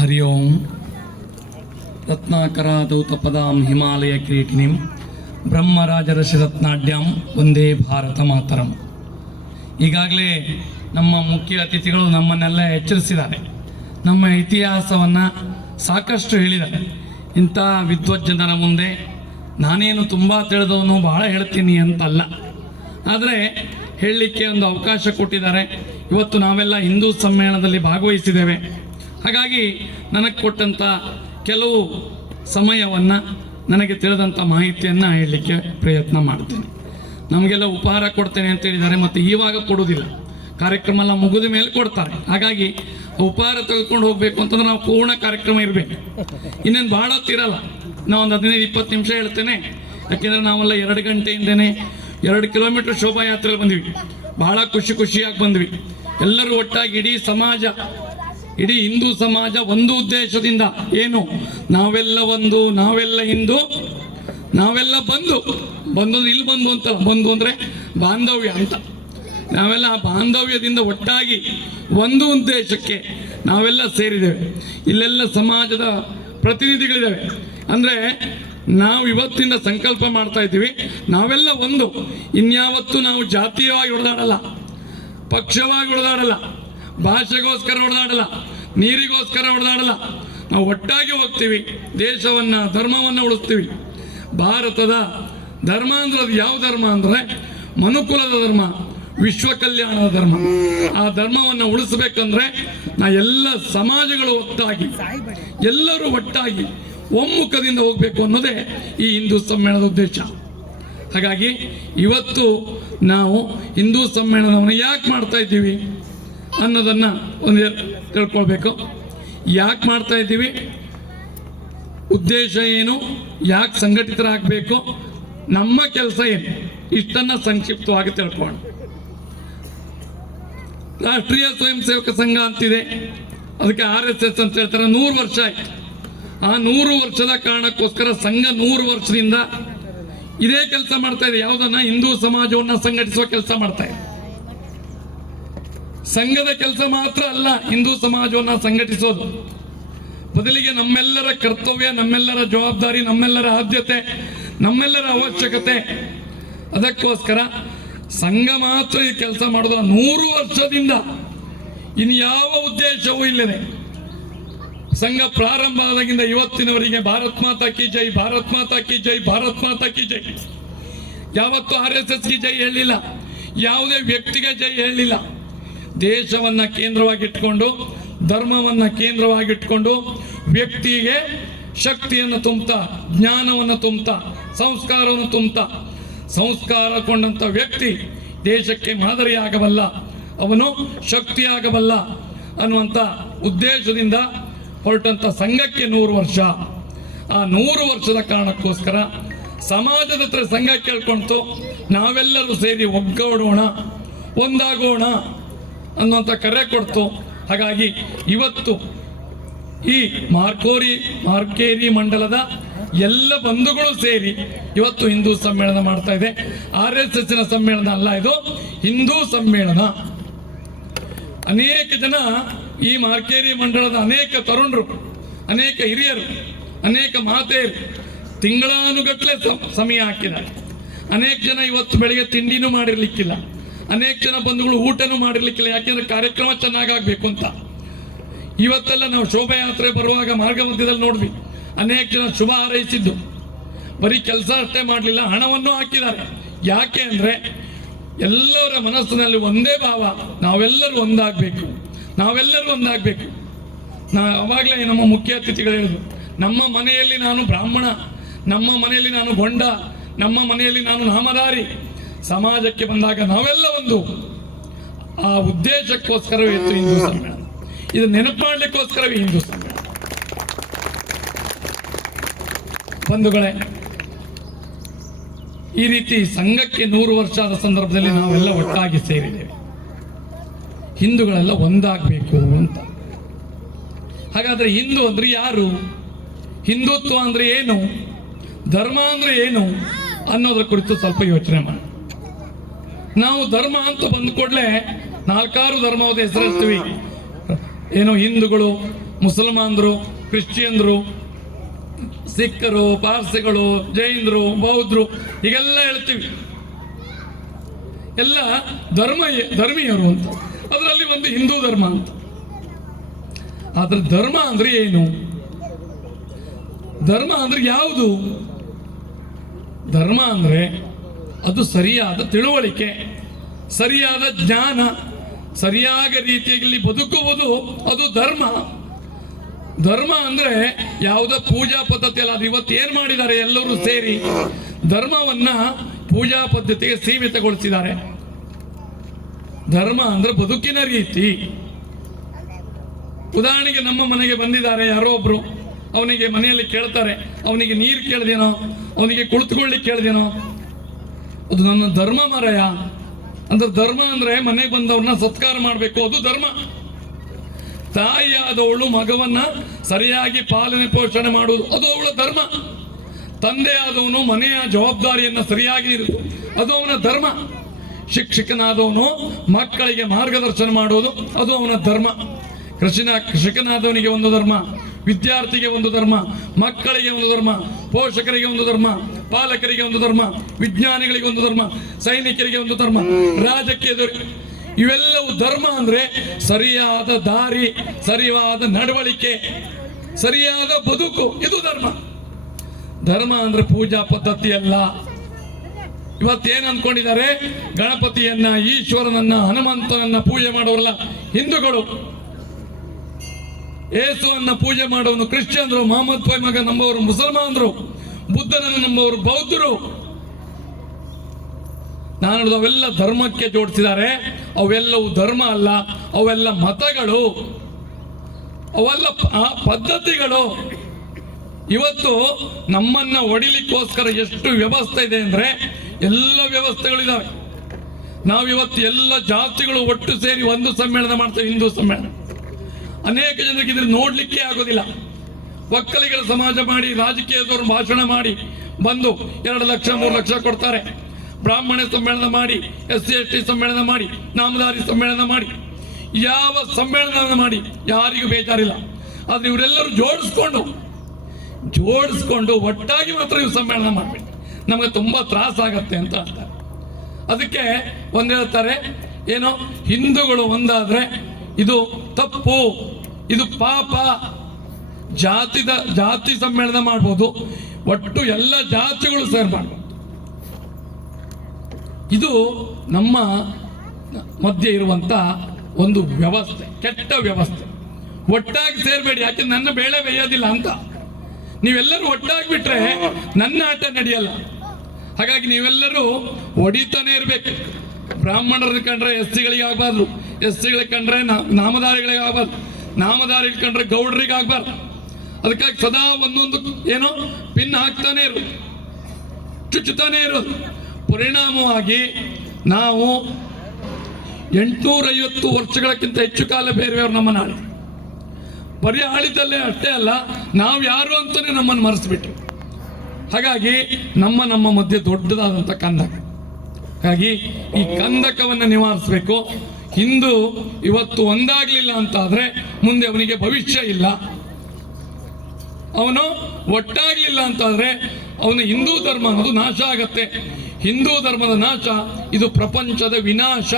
ಹರಿ ಓಂ. ರತ್ನಾಕರಾದೌತಪದಾಂ ಹಿಮಾಲಯ ಕಿರೀಟಿನಿಂ ಬ್ರಹ್ಮರಾಜರಸಿರತ್ನಾಢ್ಯಾಂ ವಂದೇ ಭಾರತ ಮಾತರಂ. ಈಗಾಗಲೇ ನಮ್ಮ ಮುಖ್ಯ ಅತಿಥಿಗಳು ನಮ್ಮನ್ನೆಲ್ಲ ಎಚ್ಚರಿಸಿದ್ದಾರೆ. ನಮ್ಮ ಇತಿಹಾಸವನ್ನು ಸಾಕಷ್ಟು ಹೇಳಿದ್ದಾರೆ. ಇಂಥ ವಿದ್ವಜ್ಜನರ ಮುಂದೆ ನಾನೇನು ತುಂಬ ತಿಳಿದವನು ಬಹಳ ಹೇಳ್ತೀನಿ ಅಂತಲ್ಲ, ಆದರೆ ಹೇಳಲಿಕ್ಕೆ ಒಂದು ಅವಕಾಶ ಕೊಟ್ಟಿದ್ದಾರೆ. ಇವತ್ತು ನಾವೆಲ್ಲ ಹಿಂದೂ ಸಮ್ಮೇಳನದಲ್ಲಿ ಭಾಗವಹಿಸಿದ್ದೇವೆ. ಹಾಗಾಗಿ ನನಗೆ ಕೊಟ್ಟಂಥ ಕೆಲವು ಸಮಯವನ್ನು, ನನಗೆ ತಿಳಿದಂಥ ಮಾಹಿತಿಯನ್ನು ಹೇಳಲಿಕ್ಕೆ ಪ್ರಯತ್ನ ಮಾಡ್ತೇನೆ. ನಮಗೆಲ್ಲ ಉಪಹಾರ ಕೊಡ್ತೇನೆ ಅಂತ ಹೇಳಿದ್ದಾರೆ, ಮತ್ತು ಇವಾಗ ಕೊಡೋದಿಲ್ಲ, ಕಾರ್ಯಕ್ರಮ ಎಲ್ಲ ಮುಗಿದ ಮೇಲೆ ಕೊಡ್ತಾರೆ. ಹಾಗಾಗಿ ಉಪಹಾರ ತೆಗೆದುಕೊಂಡು ಹೋಗಬೇಕು ಅಂತಂದ್ರೆ ನಾವು ಪೂರ್ಣ ಕಾರ್ಯಕ್ರಮ ಇರಬೇಕು. ಇನ್ನೇನು ಭಾಳ ಹೊತ್ತಿರಲ್ಲ, ನಾವು ಒಂದು 15-20 ನಿಮಿಷ ಹೇಳ್ತೇನೆ. ಯಾಕೆಂದರೆ ನಾವೆಲ್ಲ 2 ಗಂಟೆಯಿಂದನೇ 2 ಕಿಲೋಮೀಟರ್ ಶೋಭಾಯಾತ್ರೆಯಲ್ಲಿ ಬಂದ್ವಿ. ಭಾಳ ಖುಷಿಯಾಗಿ ಬಂದ್ವಿ. ಎಲ್ಲರೂ ಒಟ್ಟಾಗಿ ಇಡೀ ಸಮಾಜ, ಇಡೀ ಹಿಂದೂ ಸಮಾಜ ಒಂದು ಉದ್ದೇಶದಿಂದ, ಏನು, ನಾವೆಲ್ಲ ಒಂದು, ನಾವೆಲ್ಲ ಹಿಂದೂ, ನಾವೆಲ್ಲ ಬಂಧು. ಇಲ್ಲಿ ಬಂಧು ಅಂತಲ್ಲ, ಬಂಧು ಅಂದರೆ ಬಾಂಧವ್ಯ ಅಂತ. ನಾವೆಲ್ಲ ಬಾಂಧವ್ಯದಿಂದ ಒಟ್ಟಾಗಿ ಒಂದು ಉದ್ದೇಶಕ್ಕೆ ನಾವೆಲ್ಲ ಸೇರಿದ್ದೇವೆ. ಇಲ್ಲೆಲ್ಲ ಸಮಾಜದ ಪ್ರತಿನಿಧಿಗಳಿದ್ದಾವೆ. ಅಂದರೆ ನಾವು ಇವತ್ತಿಂದ ಸಂಕಲ್ಪ ಮಾಡ್ತಾ ಇದ್ದೀವಿ, ನಾವೆಲ್ಲ ಒಂದು. ಇನ್ಯಾವತ್ತೂ ನಾವು ಜಾತೀಯವಾಗಿ ಹೊಡೆದಾಡಲ್ಲ, ಪಕ್ಷವಾಗಿ ಹೊಡೆದಾಡಲ್ಲ, ಭಾಷೆಗೋಸ್ಕರ ಹೊಡೆದಾಡಲ್ಲ, ನೀರಿಗೋಸ್ಕರ ಹೊಡೆದಾಡಲ್ಲ. ನಾವು ಒಟ್ಟಾಗಿ ಹೋಗ್ತೀವಿ, ದೇಶವನ್ನು, ಧರ್ಮವನ್ನು ಉಳಿಸ್ತೀವಿ. ಭಾರತದ ಧರ್ಮ ಅಂದ್ರೆ ಅದು ಯಾವ ಧರ್ಮ ಅಂದರೆ ಮನುಕುಲದ ಧರ್ಮ, ವಿಶ್ವ ಕಲ್ಯಾಣದ ಧರ್ಮ. ಆ ಧರ್ಮವನ್ನು ಉಳಿಸ್ಬೇಕಂದ್ರೆ ಎಲ್ಲ ಸಮಾಜಗಳು ಒಟ್ಟಾಗಿ, ಎಲ್ಲರೂ ಒಟ್ಟಾಗಿ ಒಮ್ಮುಖದಿಂದ ಹೋಗಬೇಕು ಅನ್ನೋದೇ ಈ ಹಿಂದೂ ಸಮ್ಮೇಳನದ ಉದ್ದೇಶ. ಹಾಗಾಗಿ ಇವತ್ತು ನಾವು ಹಿಂದೂ ಸಮ್ಮೇಳನವನ್ನು ಯಾಕೆ ಮಾಡ್ತಾ ಇದ್ದೀವಿ ಅನ್ನೋದನ್ನು ಒಂದು ತಿಳ್ಕೊಳ್ಬೇಕು. ಯಾಕೆ ಮಾಡ್ತಾ ಇದ್ದೀವಿ, ಉದ್ದೇಶ ಏನು, ಯಾಕೆ ಸಂಘಟಿತರಾಗಬೇಕು, ನಮ್ಮ ಕೆಲಸ ಏನು, ಇಷ್ಟನ್ನು ಸಂಕ್ಷಿಪ್ತವಾಗಿ ತಿಳ್ಕೊಳ್ಳೋಣ. ರಾಷ್ಟ್ರೀಯ ಸ್ವಯಂ ಸೇವಕ ಸಂಘ ಅಂತಿದೆ, ಅದಕ್ಕೆ RSS ಅಂತ ಹೇಳ್ತಾರೆ. 100 ವರ್ಷ ಆಯ್ತು. ಆ 100 ವರ್ಷದ ಕಾರಣಕ್ಕೋಸ್ಕರ ಸಂಘ 100 ವರ್ಷದಿಂದ ಇದೇ ಕೆಲಸ ಮಾಡ್ತಾ ಇದೆ. ಯಾವುದನ್ನ, ಹಿಂದೂ ಸಮಾಜವನ್ನು ಸಂಘಟಿಸುವ ಕೆಲಸ ಮಾಡ್ತಾ ಇದೆ. ಸಂಘದ ಕೆಲಸ ಮಾತ್ರ ಅಲ್ಲ ಹಿಂದೂ ಸಮಾಜವನ್ನು ಸಂಘಟಿಸೋದು, ಬದಲಿಗೆ ನಮ್ಮೆಲ್ಲರ ಕರ್ತವ್ಯ, ನಮ್ಮೆಲ್ಲರ ಜವಾಬ್ದಾರಿ, ನಮ್ಮೆಲ್ಲರ ಆದ್ಯತೆ, ನಮ್ಮೆಲ್ಲರ ಅವಶ್ಯಕತೆ. ಅದಕ್ಕೋಸ್ಕರ ಸಂಘ ಮಾತ್ರ ಈ ಕೆಲಸ ಮಾಡೋದು. 100 ವರ್ಷದಿಂದ ಇನ್ಯಾವ ಉದ್ದೇಶವೂ ಇಲ್ಲದೆ ಸಂಘ ಪ್ರಾರಂಭ ಆದಾಗಿಂದ ಇವತ್ತಿನವರೆಗೆ ಭಾರತ್ ಮಾತಾ ಕಿ ಜೈ, ಭಾರತ್ ಮಾತಾ ಕಿ ಜೈ, ಭಾರತ್ ಮಾತಾ ಕಿ ಜೈ. ಯಾವತ್ತೂ RSS ಗೆ ಜೈ ಹೇಳಲಿಲ್ಲ, ಯಾವುದೇ ವ್ಯಕ್ತಿಗೆ ಜೈ ಹೇಳಲಿಲ್ಲ. ದೇಶವನ್ನು ಕೇಂದ್ರವಾಗಿಟ್ಕೊಂಡು, ಧರ್ಮವನ್ನು ಕೇಂದ್ರವಾಗಿಟ್ಕೊಂಡು, ವ್ಯಕ್ತಿಗೆ ಶಕ್ತಿಯನ್ನು ತುಂಬುತ್ತಾ, ಜ್ಞಾನವನ್ನು ತುಂಬುತ್ತಾ, ಸಂಸ್ಕಾರವನ್ನು ತುಂಬುತ್ತಾ, ಸಂಸ್ಕಾರಗೊಂಡಂಥ ವ್ಯಕ್ತಿ ದೇಶಕ್ಕೆ ಮಾದರಿಯಾಗಬಲ್ಲ, ಅವನು ಶಕ್ತಿಯಾಗಬಲ್ಲ ಅನ್ನುವಂಥ ಉದ್ದೇಶದಿಂದ ಹೊರಟಂಥ ಸಂಘಕ್ಕೆ 100 ವರ್ಷ. ಆ 100 ವರ್ಷದ ಕಾರಣಕ್ಕೋಸ್ಕರ ಸಮಾಜದ ಹತ್ರ ಸಂಘ ಕೇಳ್ಕೊಳ್ತು, ನಾವೆಲ್ಲರೂ ಸೇರಿ ಒಗ್ಗೂಡೋಣ, ಒಂದಾಗೋಣ ಅನ್ನುವಂಥ ಕರೆ ಕೊಡ್ತು. ಹಾಗಾಗಿ ಇವತ್ತು ಈ ಮಾರ್ಕೇರಿ ಮಂಡಲದ ಎಲ್ಲ ಬಂಧುಗಳು ಸೇರಿ ಇವತ್ತು ಹಿಂದೂ ಸಮ್ಮೇಳನ ಮಾಡ್ತಾ ಇದೆ. RSSನ ಸಮ್ಮೇಳನ ಅಲ್ಲ, ಇದು ಹಿಂದೂ ಸಮ್ಮೇಳನ. ಅನೇಕ ಜನ ಈ ಮಾರ್ಕೇರಿ ಮಂಡಳದ ಅನೇಕ ತರುಣರು, ಅನೇಕ ಹಿರಿಯರು, ಅನೇಕ ಮಾತೆಯರು ತಿಂಗಳಾನುಗಟ್ಟಲೆ ಸಮಯ ಹಾಕಿದ್ದಾರೆ. ಅನೇಕ ಜನ ಇವತ್ತು ಬೆಳಿಗ್ಗೆ ತಿಂಡಿನೂ ಮಾಡಿರ್ಲಿಕ್ಕಿಲ್ಲ, ಅನೇಕ ಜನ ಬಂಧುಗಳು ಊಟನೂ ಮಾಡಿರ್ಲಿಕ್ಕಿಲ್ಲ. ಯಾಕೆಂದ್ರೆ ಕಾರ್ಯಕ್ರಮ ಚೆನ್ನಾಗಬೇಕು ಅಂತ. ಇವತ್ತೆಲ್ಲ ನಾವು ಶೋಭಾಯಾತ್ರೆ ಬರುವಾಗ ಮಾರ್ಗ ಮಧ್ಯದಲ್ಲಿ ನೋಡಿದ್ವಿ, ಅನೇಕ ಜನ ಶುಭ ಹಾರೈಸಿದ್ದು. ಬರೀ ಕೆಲಸ ಅಷ್ಟೇ ಮಾಡಲಿಲ್ಲ, ಹಣವನ್ನು ಹಾಕಿದ್ದಾರೆ. ಯಾಕೆ ಅಂದರೆ ಎಲ್ಲರ ಮನಸ್ಸಿನಲ್ಲಿ ಒಂದೇ ಭಾವ, ನಾವೆಲ್ಲರೂ ಒಂದಾಗಬೇಕು, ನಾವೆಲ್ಲರೂ ಒಂದಾಗಬೇಕು. ಅವಾಗಲೇ ನಮ್ಮ ಮುಖ್ಯ ಅತಿಥಿಗಳು ಹೇಳಿದ್ರು, ನಮ್ಮ ಮನೆಯಲ್ಲಿ ನಾನು ಬ್ರಾಹ್ಮಣ, ನಮ್ಮ ಮನೆಯಲ್ಲಿ ನಾನು ಗೊಂಡ, ನಮ್ಮ ಮನೆಯಲ್ಲಿ ನಾನು ನಾಮಧಾರಿ. ಸಮಾಜಕ್ಕೆ ಬಂದಾಗ ನಾವೆಲ್ಲ ಒಂದು. ಆ ಉದ್ದೇಶಕ್ಕೋಸ್ಕರವೇ ಇತ್ತು ಹಿಂದೂ ಸಮ್ಮೇಳನ. ಇದು ನೆನಪು ಮಾಡಲಿಕ್ಕೋಸ್ಕರವೇ ಹಿಂದೂ ಸಮ್ಮೇಳನ. ಬಂಧುಗಳೇ, ಈ ರೀತಿ ಸಂಘಕ್ಕೆ 100 ವರ್ಷ ಆದ ಸಂದರ್ಭದಲ್ಲಿ ನಾವೆಲ್ಲ ಒಟ್ಟಾಗಿ ಸೇರಿದ್ದೇವೆ. ಹಿಂದೂಗಳೆಲ್ಲ ಒಂದಾಗಬೇಕು ಅಂತ. ಹಾಗಾದ್ರೆ ಹಿಂದೂ ಅಂದ್ರೆ ಯಾರು, ಹಿಂದುತ್ವ ಅಂದ್ರೆ ಏನು, ಧರ್ಮ ಅಂದ್ರೆ ಏನು ಅನ್ನೋದ್ರ ಕುರಿತು ಸ್ವಲ್ಪ ಯೋಚನೆ ಮಾಡಿ. ನಾವು ಧರ್ಮ ಅಂತ ಬಂದ ಕೂಡಲೇ 4-6 ಧರ್ಮದ ಹೆಸರಿಸ್ತೀವಿ. ಏನೋ ಹಿಂದೂಗಳು, ಮುಸಲ್ಮಾನರು, ಕ್ರಿಶ್ಚಿಯನ್ರು, ಸಿಖ್ಖರು, ಪಾರ್ಸಿಗಳು, ಜೈನರು, ಬೌದ್ಧರು ಹೀಗೆಲ್ಲ ಹೇಳ್ತೀವಿ. ಎಲ್ಲ ಧರ್ಮೀಯರು ಅಂತ. ಅದರಲ್ಲಿ ಒಂದು ಹಿಂದೂ ಧರ್ಮ ಅಂತ. ಆದ್ರೆ ಧರ್ಮ ಅಂದ್ರೆ ಏನು? ಧರ್ಮ ಅಂದ್ರೆ ಯಾವುದು? ಧರ್ಮ ಅಂದ್ರೆ ಅದು ಸರಿಯಾದ ತಿಳುವಳಿಕೆ, ಸರಿಯಾದ ಜ್ಞಾನ, ಸರಿಯಾದ ರೀತಿಯಲ್ಲಿ ಬದುಕುವುದು ಅದು ಧರ್ಮ. ಧರ್ಮ ಅಂದ್ರೆ ಯಾವುದೋ ಪೂಜಾ ಪದ್ಧತಿ ಅಲ್ಲ. ಅದು ಇವತ್ತು ಏನ್ ಮಾಡಿದ್ದಾರೆ ಎಲ್ಲರೂ ಸೇರಿ ಧರ್ಮವನ್ನ ಪೂಜಾ ಪದ್ಧತಿಗೆ ಸೀಮಿತಗೊಳಿಸಿದ್ದಾರೆ. ಧರ್ಮ ಅಂದ್ರೆ ಬದುಕಿನ ರೀತಿ. ಉದಾಹರಣೆಗೆ ನಮ್ಮ ಮನೆಗೆ ಬಂದಿದ್ದಾರೆ ಯಾರೋ ಒಬ್ರು, ಅವನಿಗೆ ಮನೆಯಲ್ಲಿ ಕೇಳ್ತಾರೆ, ಅವನಿಗೆ ನೀರು ಕೇಳ್ದೇನೋ, ಅವನಿಗೆ ಕುಳಿತುಕೊಳ್ಳಿಕ್ಕೆ ಕೇಳ್ದೇನೋ, ಅದು ನನ್ನ ಧರ್ಮ ಮಾರಾಯ. ಅಂದ್ರೆ ಧರ್ಮ ಅಂದ್ರೆ ಮನೆಗೆ ಬಂದವ್ರನ್ನ ಸತ್ಕಾರ ಮಾಡಬೇಕು, ಅದು ಧರ್ಮ. ತಾಯಿಯಾದವಳು ಮಗವನ್ನ ಸರಿಯಾಗಿ ಪಾಲನೆ ಪೋಷಣೆ ಮಾಡುವುದು ಅದು ಅವಳ ಧರ್ಮ. ತಂದೆ ಆದವನು ಮನೆಯ ಜವಾಬ್ದಾರಿಯನ್ನು ಸರಿಯಾಗಿ ಇರುವುದು ಅದು ಅವನ ಧರ್ಮ. ಶಿಕ್ಷಕನಾದವನು ಮಕ್ಕಳಿಗೆ ಮಾರ್ಗದರ್ಶನ ಮಾಡುವುದು ಅದು ಅವನ ಧರ್ಮ. ಕೃಷಿಕನಾದವನಿಗೆ ಒಂದು ಧರ್ಮ, ವಿದ್ಯಾರ್ಥಿಗೆ ಒಂದು ಧರ್ಮ, ಮಕ್ಕಳಿಗೆ ಒಂದು ಧರ್ಮ, ಪೋಷಕರಿಗೆ ಒಂದು ಧರ್ಮ, ಪಾಲಕರಿಗೆ ಒಂದು ಧರ್ಮ, ವಿಜ್ಞಾನಿಗಳಿಗೆ ಒಂದು ಧರ್ಮ, ಸೈನಿಕರಿಗೆ ಒಂದು ಧರ್ಮ, ರಾಜಕೀಯದವರಿಗೆ. ಇವೆಲ್ಲವೂ ಧರ್ಮ ಅಂದ್ರೆ ಸರಿಯಾದ ದಾರಿ, ಸರಿಯಾದ ನಡವಳಿಕೆ, ಸರಿಯಾದ ಬದುಕು, ಇದು ಧರ್ಮ. ಧರ್ಮ ಅಂದ್ರೆ ಪೂಜಾ ಪದ್ಧತಿ ಅಲ್ಲ. ಇವತ್ತೇನು ಅನ್ಕೊಂಡಿದ್ದಾರೆ, ಗಣಪತಿಯನ್ನ, ಈಶ್ವರನನ್ನ, ಹನುಮಂತನನ್ನ ಪೂಜೆ ಮಾಡೋರಲ್ಲ ಹಿಂದೂಗಳು, ಯೇಸುವನ್ನ ಪೂಜೆ ಮಾಡೋನು ಕ್ರಿಶ್ಚಿಯನ್ರು, ಮೊಹಮ್ಮದ್ ಪೈ ಮಗ ನಂಬುವವರು ಮುಸಲ್ಮಾನರು, ಬುದ್ಧನನ್ನು ನಂಬುವವರು ಬೌದ್ಧರು. ನಾನು ಅವೆಲ್ಲ ಧರ್ಮಕ್ಕೆ ಜೋಡಿಸಿದ್ದಾರೆ. ಅವೆಲ್ಲವೂ ಧರ್ಮ ಅಲ್ಲ, ಅವೆಲ್ಲ ಮತಗಳು, ಅವೆಲ್ಲ ಪದ್ಧತಿಗಳು. ಇವತ್ತು ನಮ್ಮನ್ನ ಹೊಡಿಲಿಕ್ಕೋಸ್ಕರ ಎಷ್ಟು ವ್ಯವಸ್ಥೆ ಇದೆ ಅಂದ್ರೆ ಎಲ್ಲ ವ್ಯವಸ್ಥೆಗಳಿದಾವೆ. ನಾವಿವತ್ತು ಎಲ್ಲ ಜಾತಿಗಳು ಒಟ್ಟು ಸೇರಿ ಒಂದು ಸಮ್ಮೇಳನ ಮಾಡ್ತೇವೆ, ಹಿಂದೂ ಸಮ್ಮೇಳನ. ಅನೇಕ ಜನರಿಗೆ ಇದ್ರ ನೋಡ್ಲಿಕ್ಕೆ ಆಗೋದಿಲ್ಲ. ಒಕ್ಕಲಿಗರ ಸಮಾಜ ಮಾಡಿ, ರಾಜಕೀಯದವರು ಭಾಷಣ ಮಾಡಿ ಬಂದು 2 ಲಕ್ಷ 3 ಲಕ್ಷ ಕೊಡ್ತಾರೆ. ಬ್ರಾಹ್ಮಣ ಸಮ್ಮೇಳನ ಮಾಡಿ, SC ST ಸಮ್ಮೇಳನ ಮಾಡಿ, ನಾಮಧಾರಿ ಸಮ್ಮೇಳನ ಮಾಡಿ, ಯಾವ ಸಮ್ಮೇಳನ ಮಾಡಿ ಯಾರಿಗೂ ಬೇಜಾರಿಲ್ಲ. ಆದ್ರೆ ಇವರೆಲ್ಲರೂ ಜೋಡಿಸ್ಕೊಂಡು ಒಟ್ಟಾಗಿ ಮಾತ್ರ ಇವು ಸಮ್ಮೇಳನ ಮಾಡಬೇಕು. ನಮಗೆ ತುಂಬಾ ತ್ರಾಸಾಗತ್ತೆ ಅಂತ ಅಂತಾರೆ. ಅದಕ್ಕೆ ಒಂದ್ ಹೇಳ್ತಾರೆ, ಏನೋ ಹಿಂದೂಗಳು ಒಂದಾದ್ರೆ ಇದು ತಪ್ಪು, ಇದು ಪಾಪ. ಜಾತಿ ಸಮ್ಮೇಳನ ಮಾಡ್ಬೋದು, ಒಟ್ಟು ಎಲ್ಲ ಜಾತಿಗಳು ಸೇರ್ಬಾರ್ದು. ಇದು ನಮ್ಮ ಮಧ್ಯೆ ಇರುವಂತ ಒಂದು ವ್ಯವಸ್ಥೆ, ಕೆಟ್ಟ ವ್ಯವಸ್ಥೆ. ಒಟ್ಟಾಗಿ ಸೇರ್ಬೇಡಿ, ಯಾಕೆ ನನ್ನ ಬೇಳೆ ಬೇಯೋದಿಲ್ಲ ಅಂತ. ನೀವೆಲ್ಲರೂ ಒಟ್ಟಾಗಿ ಬಿಟ್ರೆ ನನ್ನ ಆಟ ನಡೆಯಲ್ಲ. ಹಾಗಾಗಿ ನೀವೆಲ್ಲರೂ ಹೊಡಿತಾನೆ ಇರ್ಬೇಕು. ಬ್ರಾಹ್ಮಣರನ್ನ ಕಂಡ್ರೆ SC ಆಗ್ಬಾರ್ದು, SC ಕಂಡ್ರೆ ನಾಮಧಾರಿಗಳಿಗೆ ಆಗ್ಬಾರ್ದು, ನಾಮಧಾರಿಗಳು ಕಂಡ್ರೆ ಗೌಡರಿಗೆ ಆಗ್ಬಾರ್ದು. ಅದಕ್ಕಾಗಿ ಸದಾ ಒಂದೊಂದು ಏನೋ ಪಿನ್ ಹಾಕ್ತಾನೆ ಇರೋದು, ಚುಚ್ಚುತ್ತಾನೆ ಇರೋದು. ಪರಿಣಾಮವಾಗಿ ನಾವು 850 ವರ್ಷಗಳಕ್ಕಿಂತ ಹೆಚ್ಚು ಕಾಲ ಬೇರೆಯವರು ನಮ್ಮನ್ನು ಆಳಿ, ಬರೀ ಆಳಿದಲ್ಲೇ ಅಷ್ಟೇ ಅಲ್ಲ, ನಾವು ಯಾರು ಅಂತಾನೆ ನಮ್ಮನ್ನು ಮರೆಸಿಬಿಟ್ರು. ಹಾಗಾಗಿ ನಮ್ಮ ಮಧ್ಯೆ ದೊಡ್ಡದಾದಂಥ ಕಂದಕ. ಹಾಗಾಗಿ ಈ ಕಂದಕವನ್ನು ನಿವಾರಿಸಬೇಕು. ಹಿಂದೂ ಇವತ್ತು ಒಂದಾಗಲಿಲ್ಲ ಅಂತಾದ್ರೆ ಮುಂದೆ ಅವನಿಗೆ ಭವಿಷ್ಯ ಇಲ್ಲ. ಅವನು ಒಟ್ಟಾಗಲಿಲ್ಲ ಅಂತಾದ್ರೆ ಅವನು ಹಿಂದೂ ಧರ್ಮ ಅನ್ನೋದು ನಾಶ ಆಗತ್ತೆ. ಹಿಂದೂ ಧರ್ಮದ ನಾಶ ಇದು ಪ್ರಪಂಚದ ವಿನಾಶ.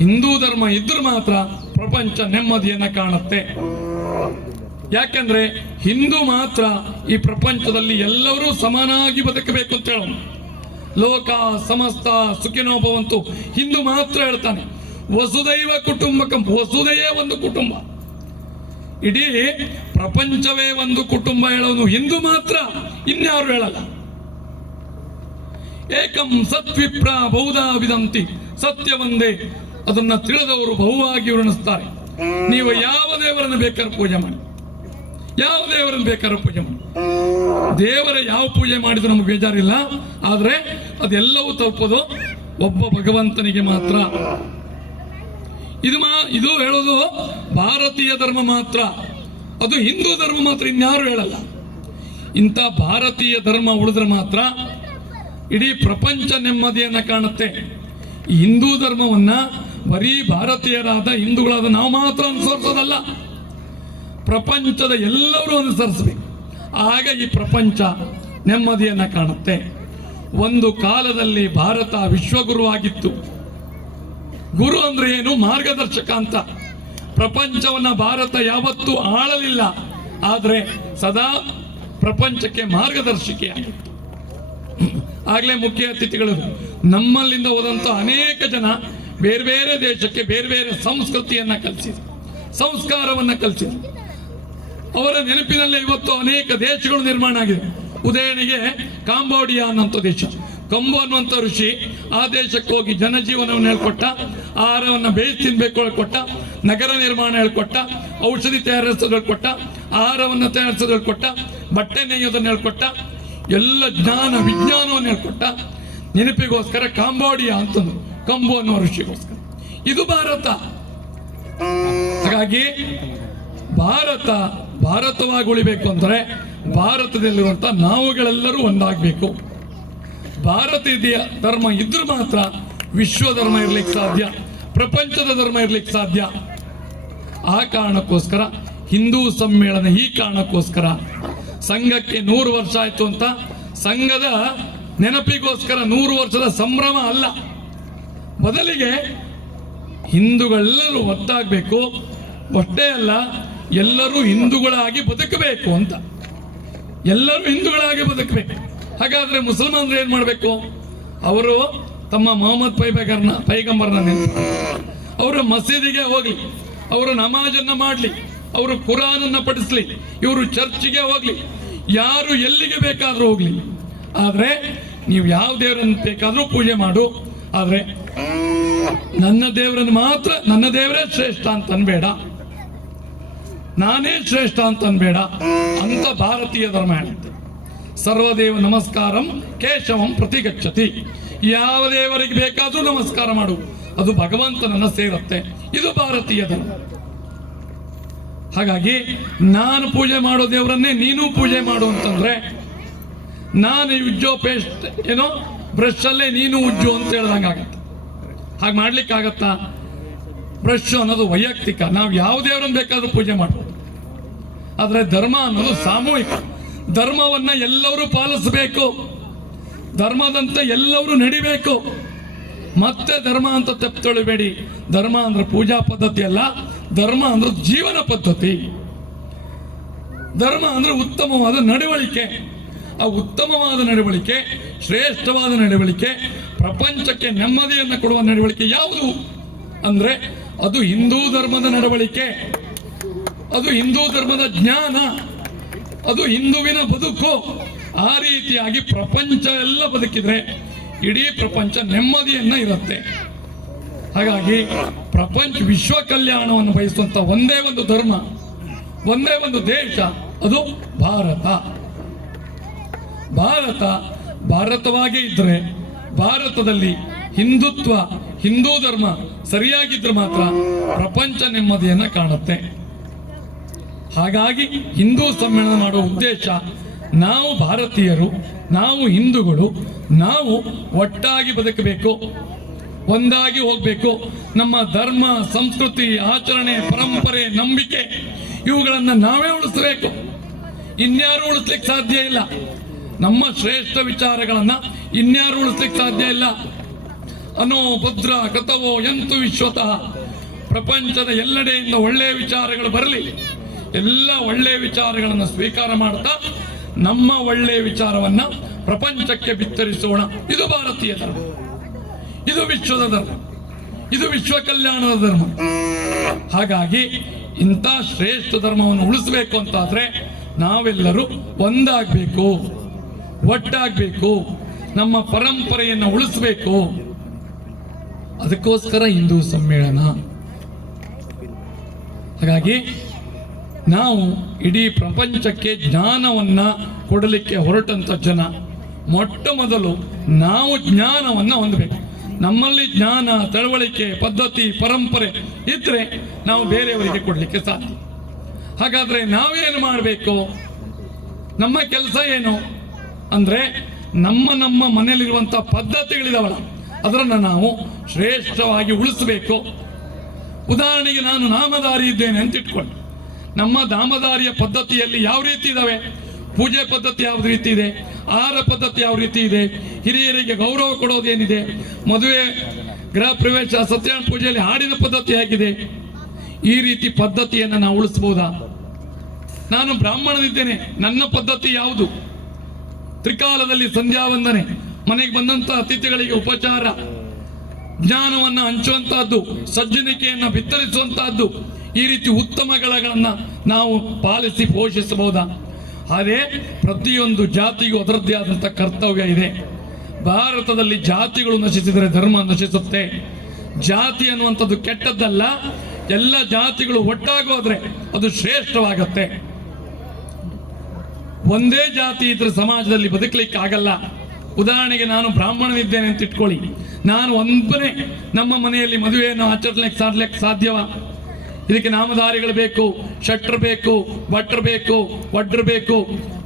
ಹಿಂದೂ ಧರ್ಮ ಇದ್ರೆ ಮಾತ್ರ ಪ್ರಪಂಚ ನೆಮ್ಮದಿಯನ್ನ ಕಾಣುತ್ತೆ. ಯಾಕೆಂದ್ರೆ ಹಿಂದೂ ಮಾತ್ರ ಈ ಪ್ರಪಂಚದಲ್ಲಿ ಎಲ್ಲರೂ ಸಮಾನಾಗಿ ಬದುಕಬೇಕು ಅಂತ ಹೇಳೋನು. ಲೋಕ ಸಮಸ್ತ ಸುಖಿನೋ ಭವಂತು ಹಿಂದೂ ಮಾತ್ರ ಹೇಳ್ತಾನೆ. ವಸುದೈವ ಕುಟುಂಬಕಂ, ವಸುದೆಯೇ ಒಂದು ಕುಟುಂಬ, ಇಡೀ ಪ್ರಪಂಚವೇ ಒಂದು ಕುಟುಂಬ ಹೇಳೋನು ಹಿಂದೂ ಮಾತ್ರ, ಇನ್ಯಾರು ಹೇಳಲ್ಲ. ಏಕಂ ಸತ್ವಿಪ್ರ ಬಹುಧಾ ವಿದಂತಿ, ಸತ್ಯವೊಂದೇ, ಅದನ್ನ ತಿಳಿದವರು ಬಹುವಾಗಿ ವರ್ಣಿಸ್ತಾರೆ. ನೀವು ಯಾವ ದೇವರನ್ನು ಬೇಕಾದ್ರೂ ಪೂಜೆ ಮಾಡಿ, ಯಾವ ದೇವರನ್ನು ಬೇಕಾದ್ರೂ ಪೂಜೆ ಮಾಡಿ. ದೇವರ ಯಾವ ಪೂಜೆ ಮಾಡಿದ್ರು ನಮ್ಗೆ ಬೇಜಾರಿಲ್ಲ, ಆದ್ರೆ ಅದೆಲ್ಲವೂ ತಲುಪೋದು ಒಬ್ಬ ಭಗವಂತನಿಗೆ ಮಾತ್ರ. ಇದು ಹೇಳೋದು ಭಾರತೀಯ ಧರ್ಮ ಮಾತ್ರ, ಅದು ಹಿಂದೂ ಧರ್ಮ ಮಾತ್ರ, ಇನ್ಯಾರು ಹೇಳಲ್ಲ. ಇಂಥ ಭಾರತೀಯ ಧರ್ಮ ಉಳಿದ್ರೆ ಮಾತ್ರ ಇಡೀ ಪ್ರಪಂಚ ನೆಮ್ಮದಿಯನ್ನ ಕಾಣುತ್ತೆ. ಈ ಹಿಂದೂ ಧರ್ಮವನ್ನ ಬರೀ ಭಾರತೀಯರಾದ ಹಿಂದೂಗಳಾದ ನಾವು ಮಾತ್ರ ಅನುಸರಿಸೋದಲ್ಲ. ಪ್ರಪಂಚದ ಎಲ್ಲರೂ ಅನುಸರಿಸಬೇಕು. ಆಗ ಈ ಪ್ರಪಂಚ ನೆಮ್ಮದಿಯನ್ನು ಕಾಣುತ್ತೆ. ಒಂದು ಕಾಲದಲ್ಲಿ ಭಾರತ ವಿಶ್ವಗುರು ಆಗಿತ್ತು. ಗುರು ಅಂದ್ರೆ ಏನು? ಮಾರ್ಗದರ್ಶಕ ಅಂತ. ಪ್ರಪಂಚವನ್ನ ಭಾರತ ಯಾವತ್ತೂ ಆಳಲಿಲ್ಲ, ಆದರೆ ಸದಾ ಪ್ರಪಂಚಕ್ಕೆ ಮಾರ್ಗದರ್ಶಿಕೆಯಾಗಿತ್ತು. ಆಗಲೇ ಮುಖ್ಯ ಅತಿಥಿಗಳು ನಮ್ಮಲ್ಲಿಂದ ಹೋದಂಥ ಅನೇಕ ಜನ ಬೇರೆ ಬೇರೆ ದೇಶಕ್ಕೆ ಬೇರೆ ಬೇರೆ ಸಂಸ್ಕೃತಿಯನ್ನ ಕಲಿಸಿದ್ರು, ಸಂಸ್ಕಾರವನ್ನ ಕಲಿಸಿದ್ರು. ಅವರ ನೆನಪಿನಲ್ಲೇ ಇವತ್ತು ಅನೇಕ ದೇಶಗಳು ನಿರ್ಮಾಣ ಆಗಿದೆ. ಉದಾಹರಣೆಗೆ ಕಾಂಬೋಡಿಯಾ ಅನ್ನುವಂಥ ದೇಶ, ಕಂಬು ಅನ್ನುವಂಥ ಋಷಿ ಆ ದೇಶಕ್ಕೆ ಹೋಗಿ ಜನಜೀವನವನ್ನು ಹೇಳ್ಕೊಟ್ಟ, ಆಹಾರವನ್ನು ಬೇಯಿಸಿ ತಿನ್ಬೇಕು ಹೇಳ್ಕೊಟ್ಟ, ನಗರ ನಿರ್ಮಾಣ ಹೇಳ್ಕೊಟ್ಟ, ಔಷಧಿ ತಯಾರಿಸೋದು ಹೇಳ್ಕೊಟ್ಟ, ಆಹಾರವನ್ನು ತಯಾರಿಸೋದು ಹೇಳ್ಕೊಟ್ಟ, ಬಟ್ಟೆ ನೇಯೋದನ್ನು ಹೇಳ್ಕೊಟ್ಟ, ಎಲ್ಲ ಜ್ಞಾನ ವಿಜ್ಞಾನವನ್ನು ಹೇಳ್ಕೊಟ್ಟ. ನೆನಪಿಗೋಸ್ಕರ ಕಾಂಬೋಡಿಯಾ ಅಂತಂದು, ಕಂಬು ಅನ್ನುವ ಋಷಿಗೋಸ್ಕರ. ಇದು ಭಾರತ. ಹಾಗಾಗಿ ಭಾರತವಾಗಿ ಉಳಿಬೇಕು ಅಂದರೆ ಭಾರತದಲ್ಲಿರುವಂಥ ನಾವುಗಳೆಲ್ಲರೂ ಒಂದಾಗಬೇಕು. ಭಾರತೀಯ ಧರ್ಮ ಇದ್ರೂ ಮಾತ್ರ ವಿಶ್ವ ಧರ್ಮ ಇರ್ಲಿಕ್ಕೆ ಸಾಧ್ಯ, ಪ್ರಪಂಚದ ಧರ್ಮ ಇರ್ಲಿಕ್ಕೆ ಸಾಧ್ಯ. ಆ ಕಾರಣಕ್ಕೋಸ್ಕರ ಹಿಂದೂ ಸಮ್ಮೇಳನ, ಈ ಕಾರಣಕ್ಕೋಸ್ಕರ ಸಂಘಕ್ಕೆ 100 ವರ್ಷ ಆಯ್ತು ಅಂತ ಸಂಘದ ನೆನಪಿಗೋಸ್ಕರ 100 ವರ್ಷದ ಸಂಭ್ರಮ ಅಲ್ಲ, ಬದಲಿಗೆ ಹಿಂದೂಗಳೆಲ್ಲರೂ ಒಟ್ಟಾಗಬೇಕು. ಅಷ್ಟೇ ಅಲ್ಲ, ಎಲ್ಲರೂ ಹಿಂದೂಗಳಾಗಿ ಬದುಕಬೇಕು ಅಂತ. ಎಲ್ಲರೂ ಹಿಂದೂಗಳಾಗಿ ಬದುಕಬೇಕು. ಹಾಗಾದ್ರೆ ಮುಸಲ್ಮಾನರು ಏನ್ ಮಾಡಬೇಕು? ಅವರು ತಮ್ಮ ಮೊಹಮ್ಮದ್ ಪೈಗಂಬರ್ನ ನೆನಪು, ಅವರು ಮಸೀದಿಗೆ ಹೋಗ್ಲಿ, ಅವರು ನಮಾಜನ್ನ ಮಾಡಲಿ, ಅವರು ಕುರಾನನ್ನ ಪಠಿಸ್ಲಿ, ಇವರು ಚರ್ಚ್ಗೆ ಹೋಗ್ಲಿ, ಯಾರು ಎಲ್ಲಿಗೆ ಬೇಕಾದ್ರೂ ಹೋಗ್ಲಿ. ಆದ್ರೆ ನೀವು ಯಾವ ದೇವರನ್ನು ಬೇಕಾದ್ರೂ ಪೂಜೆ ಮಾಡು, ಆದ್ರೆ ನನ್ನ ದೇವರನ್ನು ಮಾತ್ರ, ನನ್ನ ದೇವರೇ ಶ್ರೇಷ್ಠ ಅಂತ ಅನ್ಬೇಡ, ನಾನೇ ಶ್ರೇಷ್ಠ ಅಂತ ಅನ್ಬೇಡ ಅಂತ ಭಾರತೀಯ ಧರ್ಮ ಹೇಳುತ್ತೆ. ಸರ್ವದೇವ ನಮಸ್ಕಾರಂ ಕೇಶವಂ ಪ್ರತಿಗಚ್ಚತಿ. ಯಾವ ದೇವರಿಗೆ ಬೇಕಾದ್ರೂ ನಮಸ್ಕಾರ ಮಾಡು, ಅದು ಭಗವಂತನನ್ನ ಸೇರುತ್ತೆ. ಇದು ಭಾರತೀಯ ಧರ್ಮ. ಹಾಗಾಗಿ ನಾನು ಪೂಜೆ ಮಾಡೋ ದೇವರನ್ನೇ ನೀನು ಪೂಜೆ ಮಾಡು ಅಂತಂದ್ರೆ, ನಾನು ಉಜ್ಜೋ ಪೇಸ್ಟ್ ಏನೋ ಬ್ರಷ್ ಅಲ್ಲೇ ನೀನು ಉಜ್ಜು ಅಂತ ಹೇಳ್ದಂಗಾಗತ್ತೆ. ಹಾಗೆ ಮಾಡ್ಲಿಕ್ಕಾಗತ್ತಾ? ಬ್ರಷ್ ಅನ್ನೋದು ವೈಯಕ್ತಿಕ, ನಾವು ಯಾವ ದೇವರನ್ನು ಬೇಕಾದ್ರೂ ಪೂಜೆ ಮಾಡ್ಬೋದು. ಆದರೆ ಧರ್ಮ ಅನ್ನೋದು ಸಾಮೂಹಿಕ. ಧರ್ಮವನ್ನ ಎಲ್ಲರೂ ಪಾಲಿಸಬೇಕು, ಧರ್ಮದಂತೆ ಎಲ್ಲರೂ ನಡಿಬೇಕು. ಮತ್ತೆ ಧರ್ಮ ಅಂತ ತಪ್ಪಿಕೊಳ್ಳಬೇಡಿ. ಧರ್ಮ ಅಂದ್ರೆ ಪೂಜಾ ಪದ್ಧತಿ ಅಲ್ಲ, ಧರ್ಮ ಅಂದ್ರೆ ಜೀವನ ಪದ್ಧತಿ. ಧರ್ಮ ಅಂದ್ರೆ ಉತ್ತಮವಾದ ನಡವಳಿಕೆ. ಆ ಉತ್ತಮವಾದ ನಡವಳಿಕೆ, ಶ್ರೇಷ್ಠವಾದ ನಡವಳಿಕೆ, ಪ್ರಪಂಚಕ್ಕೆ ನೆಮ್ಮದಿಯನ್ನು ಕೊಡುವ ನಡವಳಿಕೆ ಯಾವುದು ಅಂದ್ರೆ ಅದು ಹಿಂದೂ ಧರ್ಮದ ನಡವಳಿಕೆ, ಅದು ಹಿಂದೂ ಧರ್ಮದ ಜ್ಞಾನ, ಅದು ಹಿಂದುವಿನ ಬದುಕು. ಆ ರೀತಿಯಾಗಿ ಪ್ರಪಂಚ ಎಲ್ಲ ಬದುಕಿದ್ರೆ ಇಡೀ ಪ್ರಪಂಚ ನೆಮ್ಮದಿಯನ್ನ ಇರುತ್ತೆ. ಹಾಗಾಗಿ ಪ್ರಪಂಚ ವಿಶ್ವ ಕಲ್ಯಾಣವನ್ನು ಬಯಸುವಂತ ಒಂದೇ ಒಂದು ಧರ್ಮ, ಒಂದೇ ಒಂದು ದೇಶ, ಅದು ಭಾರತ. ಭಾರತವಾಗೇ ಇದ್ರೆ, ಭಾರತದಲ್ಲಿ ಹಿಂದುತ್ವ, ಹಿಂದೂ ಧರ್ಮ ಸರಿಯಾಗಿದ್ರೆ ಮಾತ್ರ ಪ್ರಪಂಚ ನೆಮ್ಮದಿಯನ್ನ ಕಾಣುತ್ತೆ. ಹಾಗಾಗಿ ಹಿಂದೂ ಸಮ್ಮೇಳನ ಮಾಡುವ ಉದ್ದೇಶ, ನಾವು ಭಾರತೀಯರು, ನಾವು ಹಿಂದೂಗಳು, ನಾವು ಒಟ್ಟಾಗಿ ಬದುಕಬೇಕು, ಒಂದಾಗಿ ಹೋಗಬೇಕು. ನಮ್ಮ ಧರ್ಮ, ಸಂಸ್ಕೃತಿ, ಆಚರಣೆ, ಪರಂಪರೆ, ನಂಬಿಕೆ ಇವುಗಳನ್ನು ನಾವೇ ಉಳಿಸಬೇಕು. ಇನ್ಯಾರು ಉಳಿಸ್ಲಿಕ್ಕೆ ಸಾಧ್ಯ ಇಲ್ಲ. ನಮ್ಮ ಶ್ರೇಷ್ಠ ವಿಚಾರಗಳನ್ನ ಇನ್ಯಾರು ಉಳಿಸ್ಲಿಕ್ಕೆ ಸಾಧ್ಯ ಇಲ್ಲ. ಅನ್ನೋ ಭದ್ರ ಕತವೋ ಎಂತು ವಿಶ್ವತಃ. ಪ್ರಪಂಚದ ಎಲ್ಲೆಡೆಯಿಂದ ಒಳ್ಳೆಯ ವಿಚಾರಗಳು ಬರಲಿ, ಎಲ್ಲ ಒಳ್ಳೆಯ ವಿಚಾರಗಳನ್ನು ಸ್ವೀಕಾರ ಮಾಡ್ತಾ ನಮ್ಮ ಒಳ್ಳೆಯ ವಿಚಾರವನ್ನ ಪ್ರಪಂಚಕ್ಕೆ ಬಿತ್ತರಿಸೋಣ. ಇದು ಭಾರತೀಯ ಧರ್ಮ, ಇದು ವಿಶ್ವದ ಧರ್ಮ, ಇದು ವಿಶ್ವ ಕಲ್ಯಾಣದ ಧರ್ಮ. ಹಾಗಾಗಿ ಇಂಥ ಶ್ರೇಷ್ಠ ಧರ್ಮವನ್ನು ಉಳಿಸಬೇಕು ಅಂತಾದ್ರೆ ನಾವೆಲ್ಲರೂ ಒಂದಾಗಬೇಕು, ಒಟ್ಟಾಗಬೇಕು, ನಮ್ಮ ಪರಂಪರೆಯನ್ನು ಉಳಿಸಬೇಕು. ಅದಕ್ಕೋಸ್ಕರ ಹಿಂದೂ ಸಮ್ಮೇಳನ. ಹಾಗಾಗಿ ನಾವು ಇಡೀ ಪ್ರಪಂಚಕ್ಕೆ ಜ್ಞಾನವನ್ನ ಕೊಡಲಿಕ್ಕೆ ಹೊರಟಂತ ಜನ. ಮೊಟ್ಟ ಮೊದಲು ನಾವು ಜ್ಞಾನವನ್ನ ಹೊಂದಬೇಕು. ನಮ್ಮಲ್ಲಿ ಜ್ಞಾನ, ತಿಳುವಳಿಕೆ, ಪದ್ಧತಿ, ಪರಂಪರೆ ಇದ್ರೆ ನಾವು ಬೇರೆಯವರಿಗೆ ಕೊಡಲಿಕ್ಕೆ ಸಾಧ್ಯ. ಹಾಗಾದ್ರೆ ನಾವೇನು ಮಾಡಬೇಕು? ನಮ್ಮ ಕೆಲಸ ಏನು ಅಂದ್ರೆ, ನಮ್ಮ ಮನೆಯಲ್ಲಿರುವಂತಹ ಪದ್ಧತಿಗಳಿದಾವಲ್ಲ, ಅದನ್ನು ನಾವು ಶ್ರೇಷ್ಠವಾಗಿ ಉಳಿಸಬೇಕು. ಉದಾಹರಣೆಗೆ ನಾನು ನಾಮಧಾರಿ ಇದ್ದೇನೆ ಅಂತ ಇಟ್ಕೊಳ್ಳಿ. ನಮ್ಮ ನಾಮಧಾರಿಯ ಪದ್ಧತಿಯಲ್ಲಿ ಯಾವ ರೀತಿ ಇದಾವೆ, ಪೂಜೆ ಪದ್ಧತಿ ಯಾವ ರೀತಿ ಇದೆ, ಆಹಾರ ಪದ್ಧತಿ ಯಾವ ರೀತಿ ಇದೆ, ಹಿರಿಯರಿಗೆ ಗೌರವ ಕೊಡೋದೇನಿದೆ, ಮದುವೆ ಗೃಹ ಪ್ರವೇಶ ಸತ್ಯನಾರಾಯಣ ಪೂಜೆಯಲ್ಲಿ ಹಾಡಿನ ಪದ್ಧತಿ ಹೇಗಿದೆ, ಈ ರೀತಿ ಪದ್ಧತಿಯನ್ನು ನಾವು ಉಳಿಸಬಹುದಾ? ನಾನು ಬ್ರಾಹ್ಮಣನಿದ್ದೇನೆ, ನನ್ನ ಪದ್ಧತಿ ಯಾವುದು? ತ್ರಿಕಾಲದಲ್ಲಿ ಸಂಧ್ಯಾ ವಂದನೆ, ಮನೆಗೆ ಬಂದಂತ ಅತಿಥಿಗಳಿಗೆ ಉಪಚಾರ, ಜ್ಞಾನವನ್ನು ಹಂಚುವಂತಹದ್ದು, ಸಜ್ಜನಿಕೆಯನ್ನು ಬಿತ್ತರಿಸುವಂತಹದ್ದು, ಈ ರೀತಿ ಉತ್ತಮಗಳನ್ನ ನಾವು ಪಾಲಿಸಿ ಪೋಷಿಸಬಹುದಾ? ಅದೇ ಪ್ರತಿಯೊಂದು ಜಾತಿಗೂ ಅದರದ್ದೇ ಆದಂಥ ಕರ್ತವ್ಯ ಇದೆ. ಭಾರತದಲ್ಲಿ ಜಾತಿಗಳು ನಶಿಸಿದರೆ ಧರ್ಮ ನಶಿಸುತ್ತೆ. ಜಾತಿ ಅನ್ನುವಂಥದ್ದು ಕೆಟ್ಟದ್ದಲ್ಲ, ಎಲ್ಲ ಜಾತಿಗಳು ಒಟ್ಟಾಗೋದ್ರೆ ಅದು ಶ್ರೇಷ್ಠವಾಗತ್ತೆ. ಒಂದೇ ಜಾತಿ ಇದ್ರೆ ಸಮಾಜದಲ್ಲಿ ಬದುಕಲಿಕ್ಕೆ ಆಗಲ್ಲ. ಉದಾಹರಣೆಗೆ ನಾನು ಬ್ರಾಹ್ಮಣನಿದ್ದೇನೆ ಅಂತ ಇಟ್ಕೊಳ್ಳಿ, ನಾನು ಒಬ್ಬನೇ ನಮ್ಮ ಮನೆಯಲ್ಲಿ ಮದುವೆಯನ್ನು ಆಚರಿಸಲಿಕ್ಕೆ ಸಾಧ್ಯವ? ಇದಕ್ಕೆ ನಾಮಧಾರಿಗಳು ಬೇಕು, ಶಟ್ರ್ ಬೇಕು, ಭಟ್ರು ಬೇಕು, ವಡ್ರು ಬೇಕು,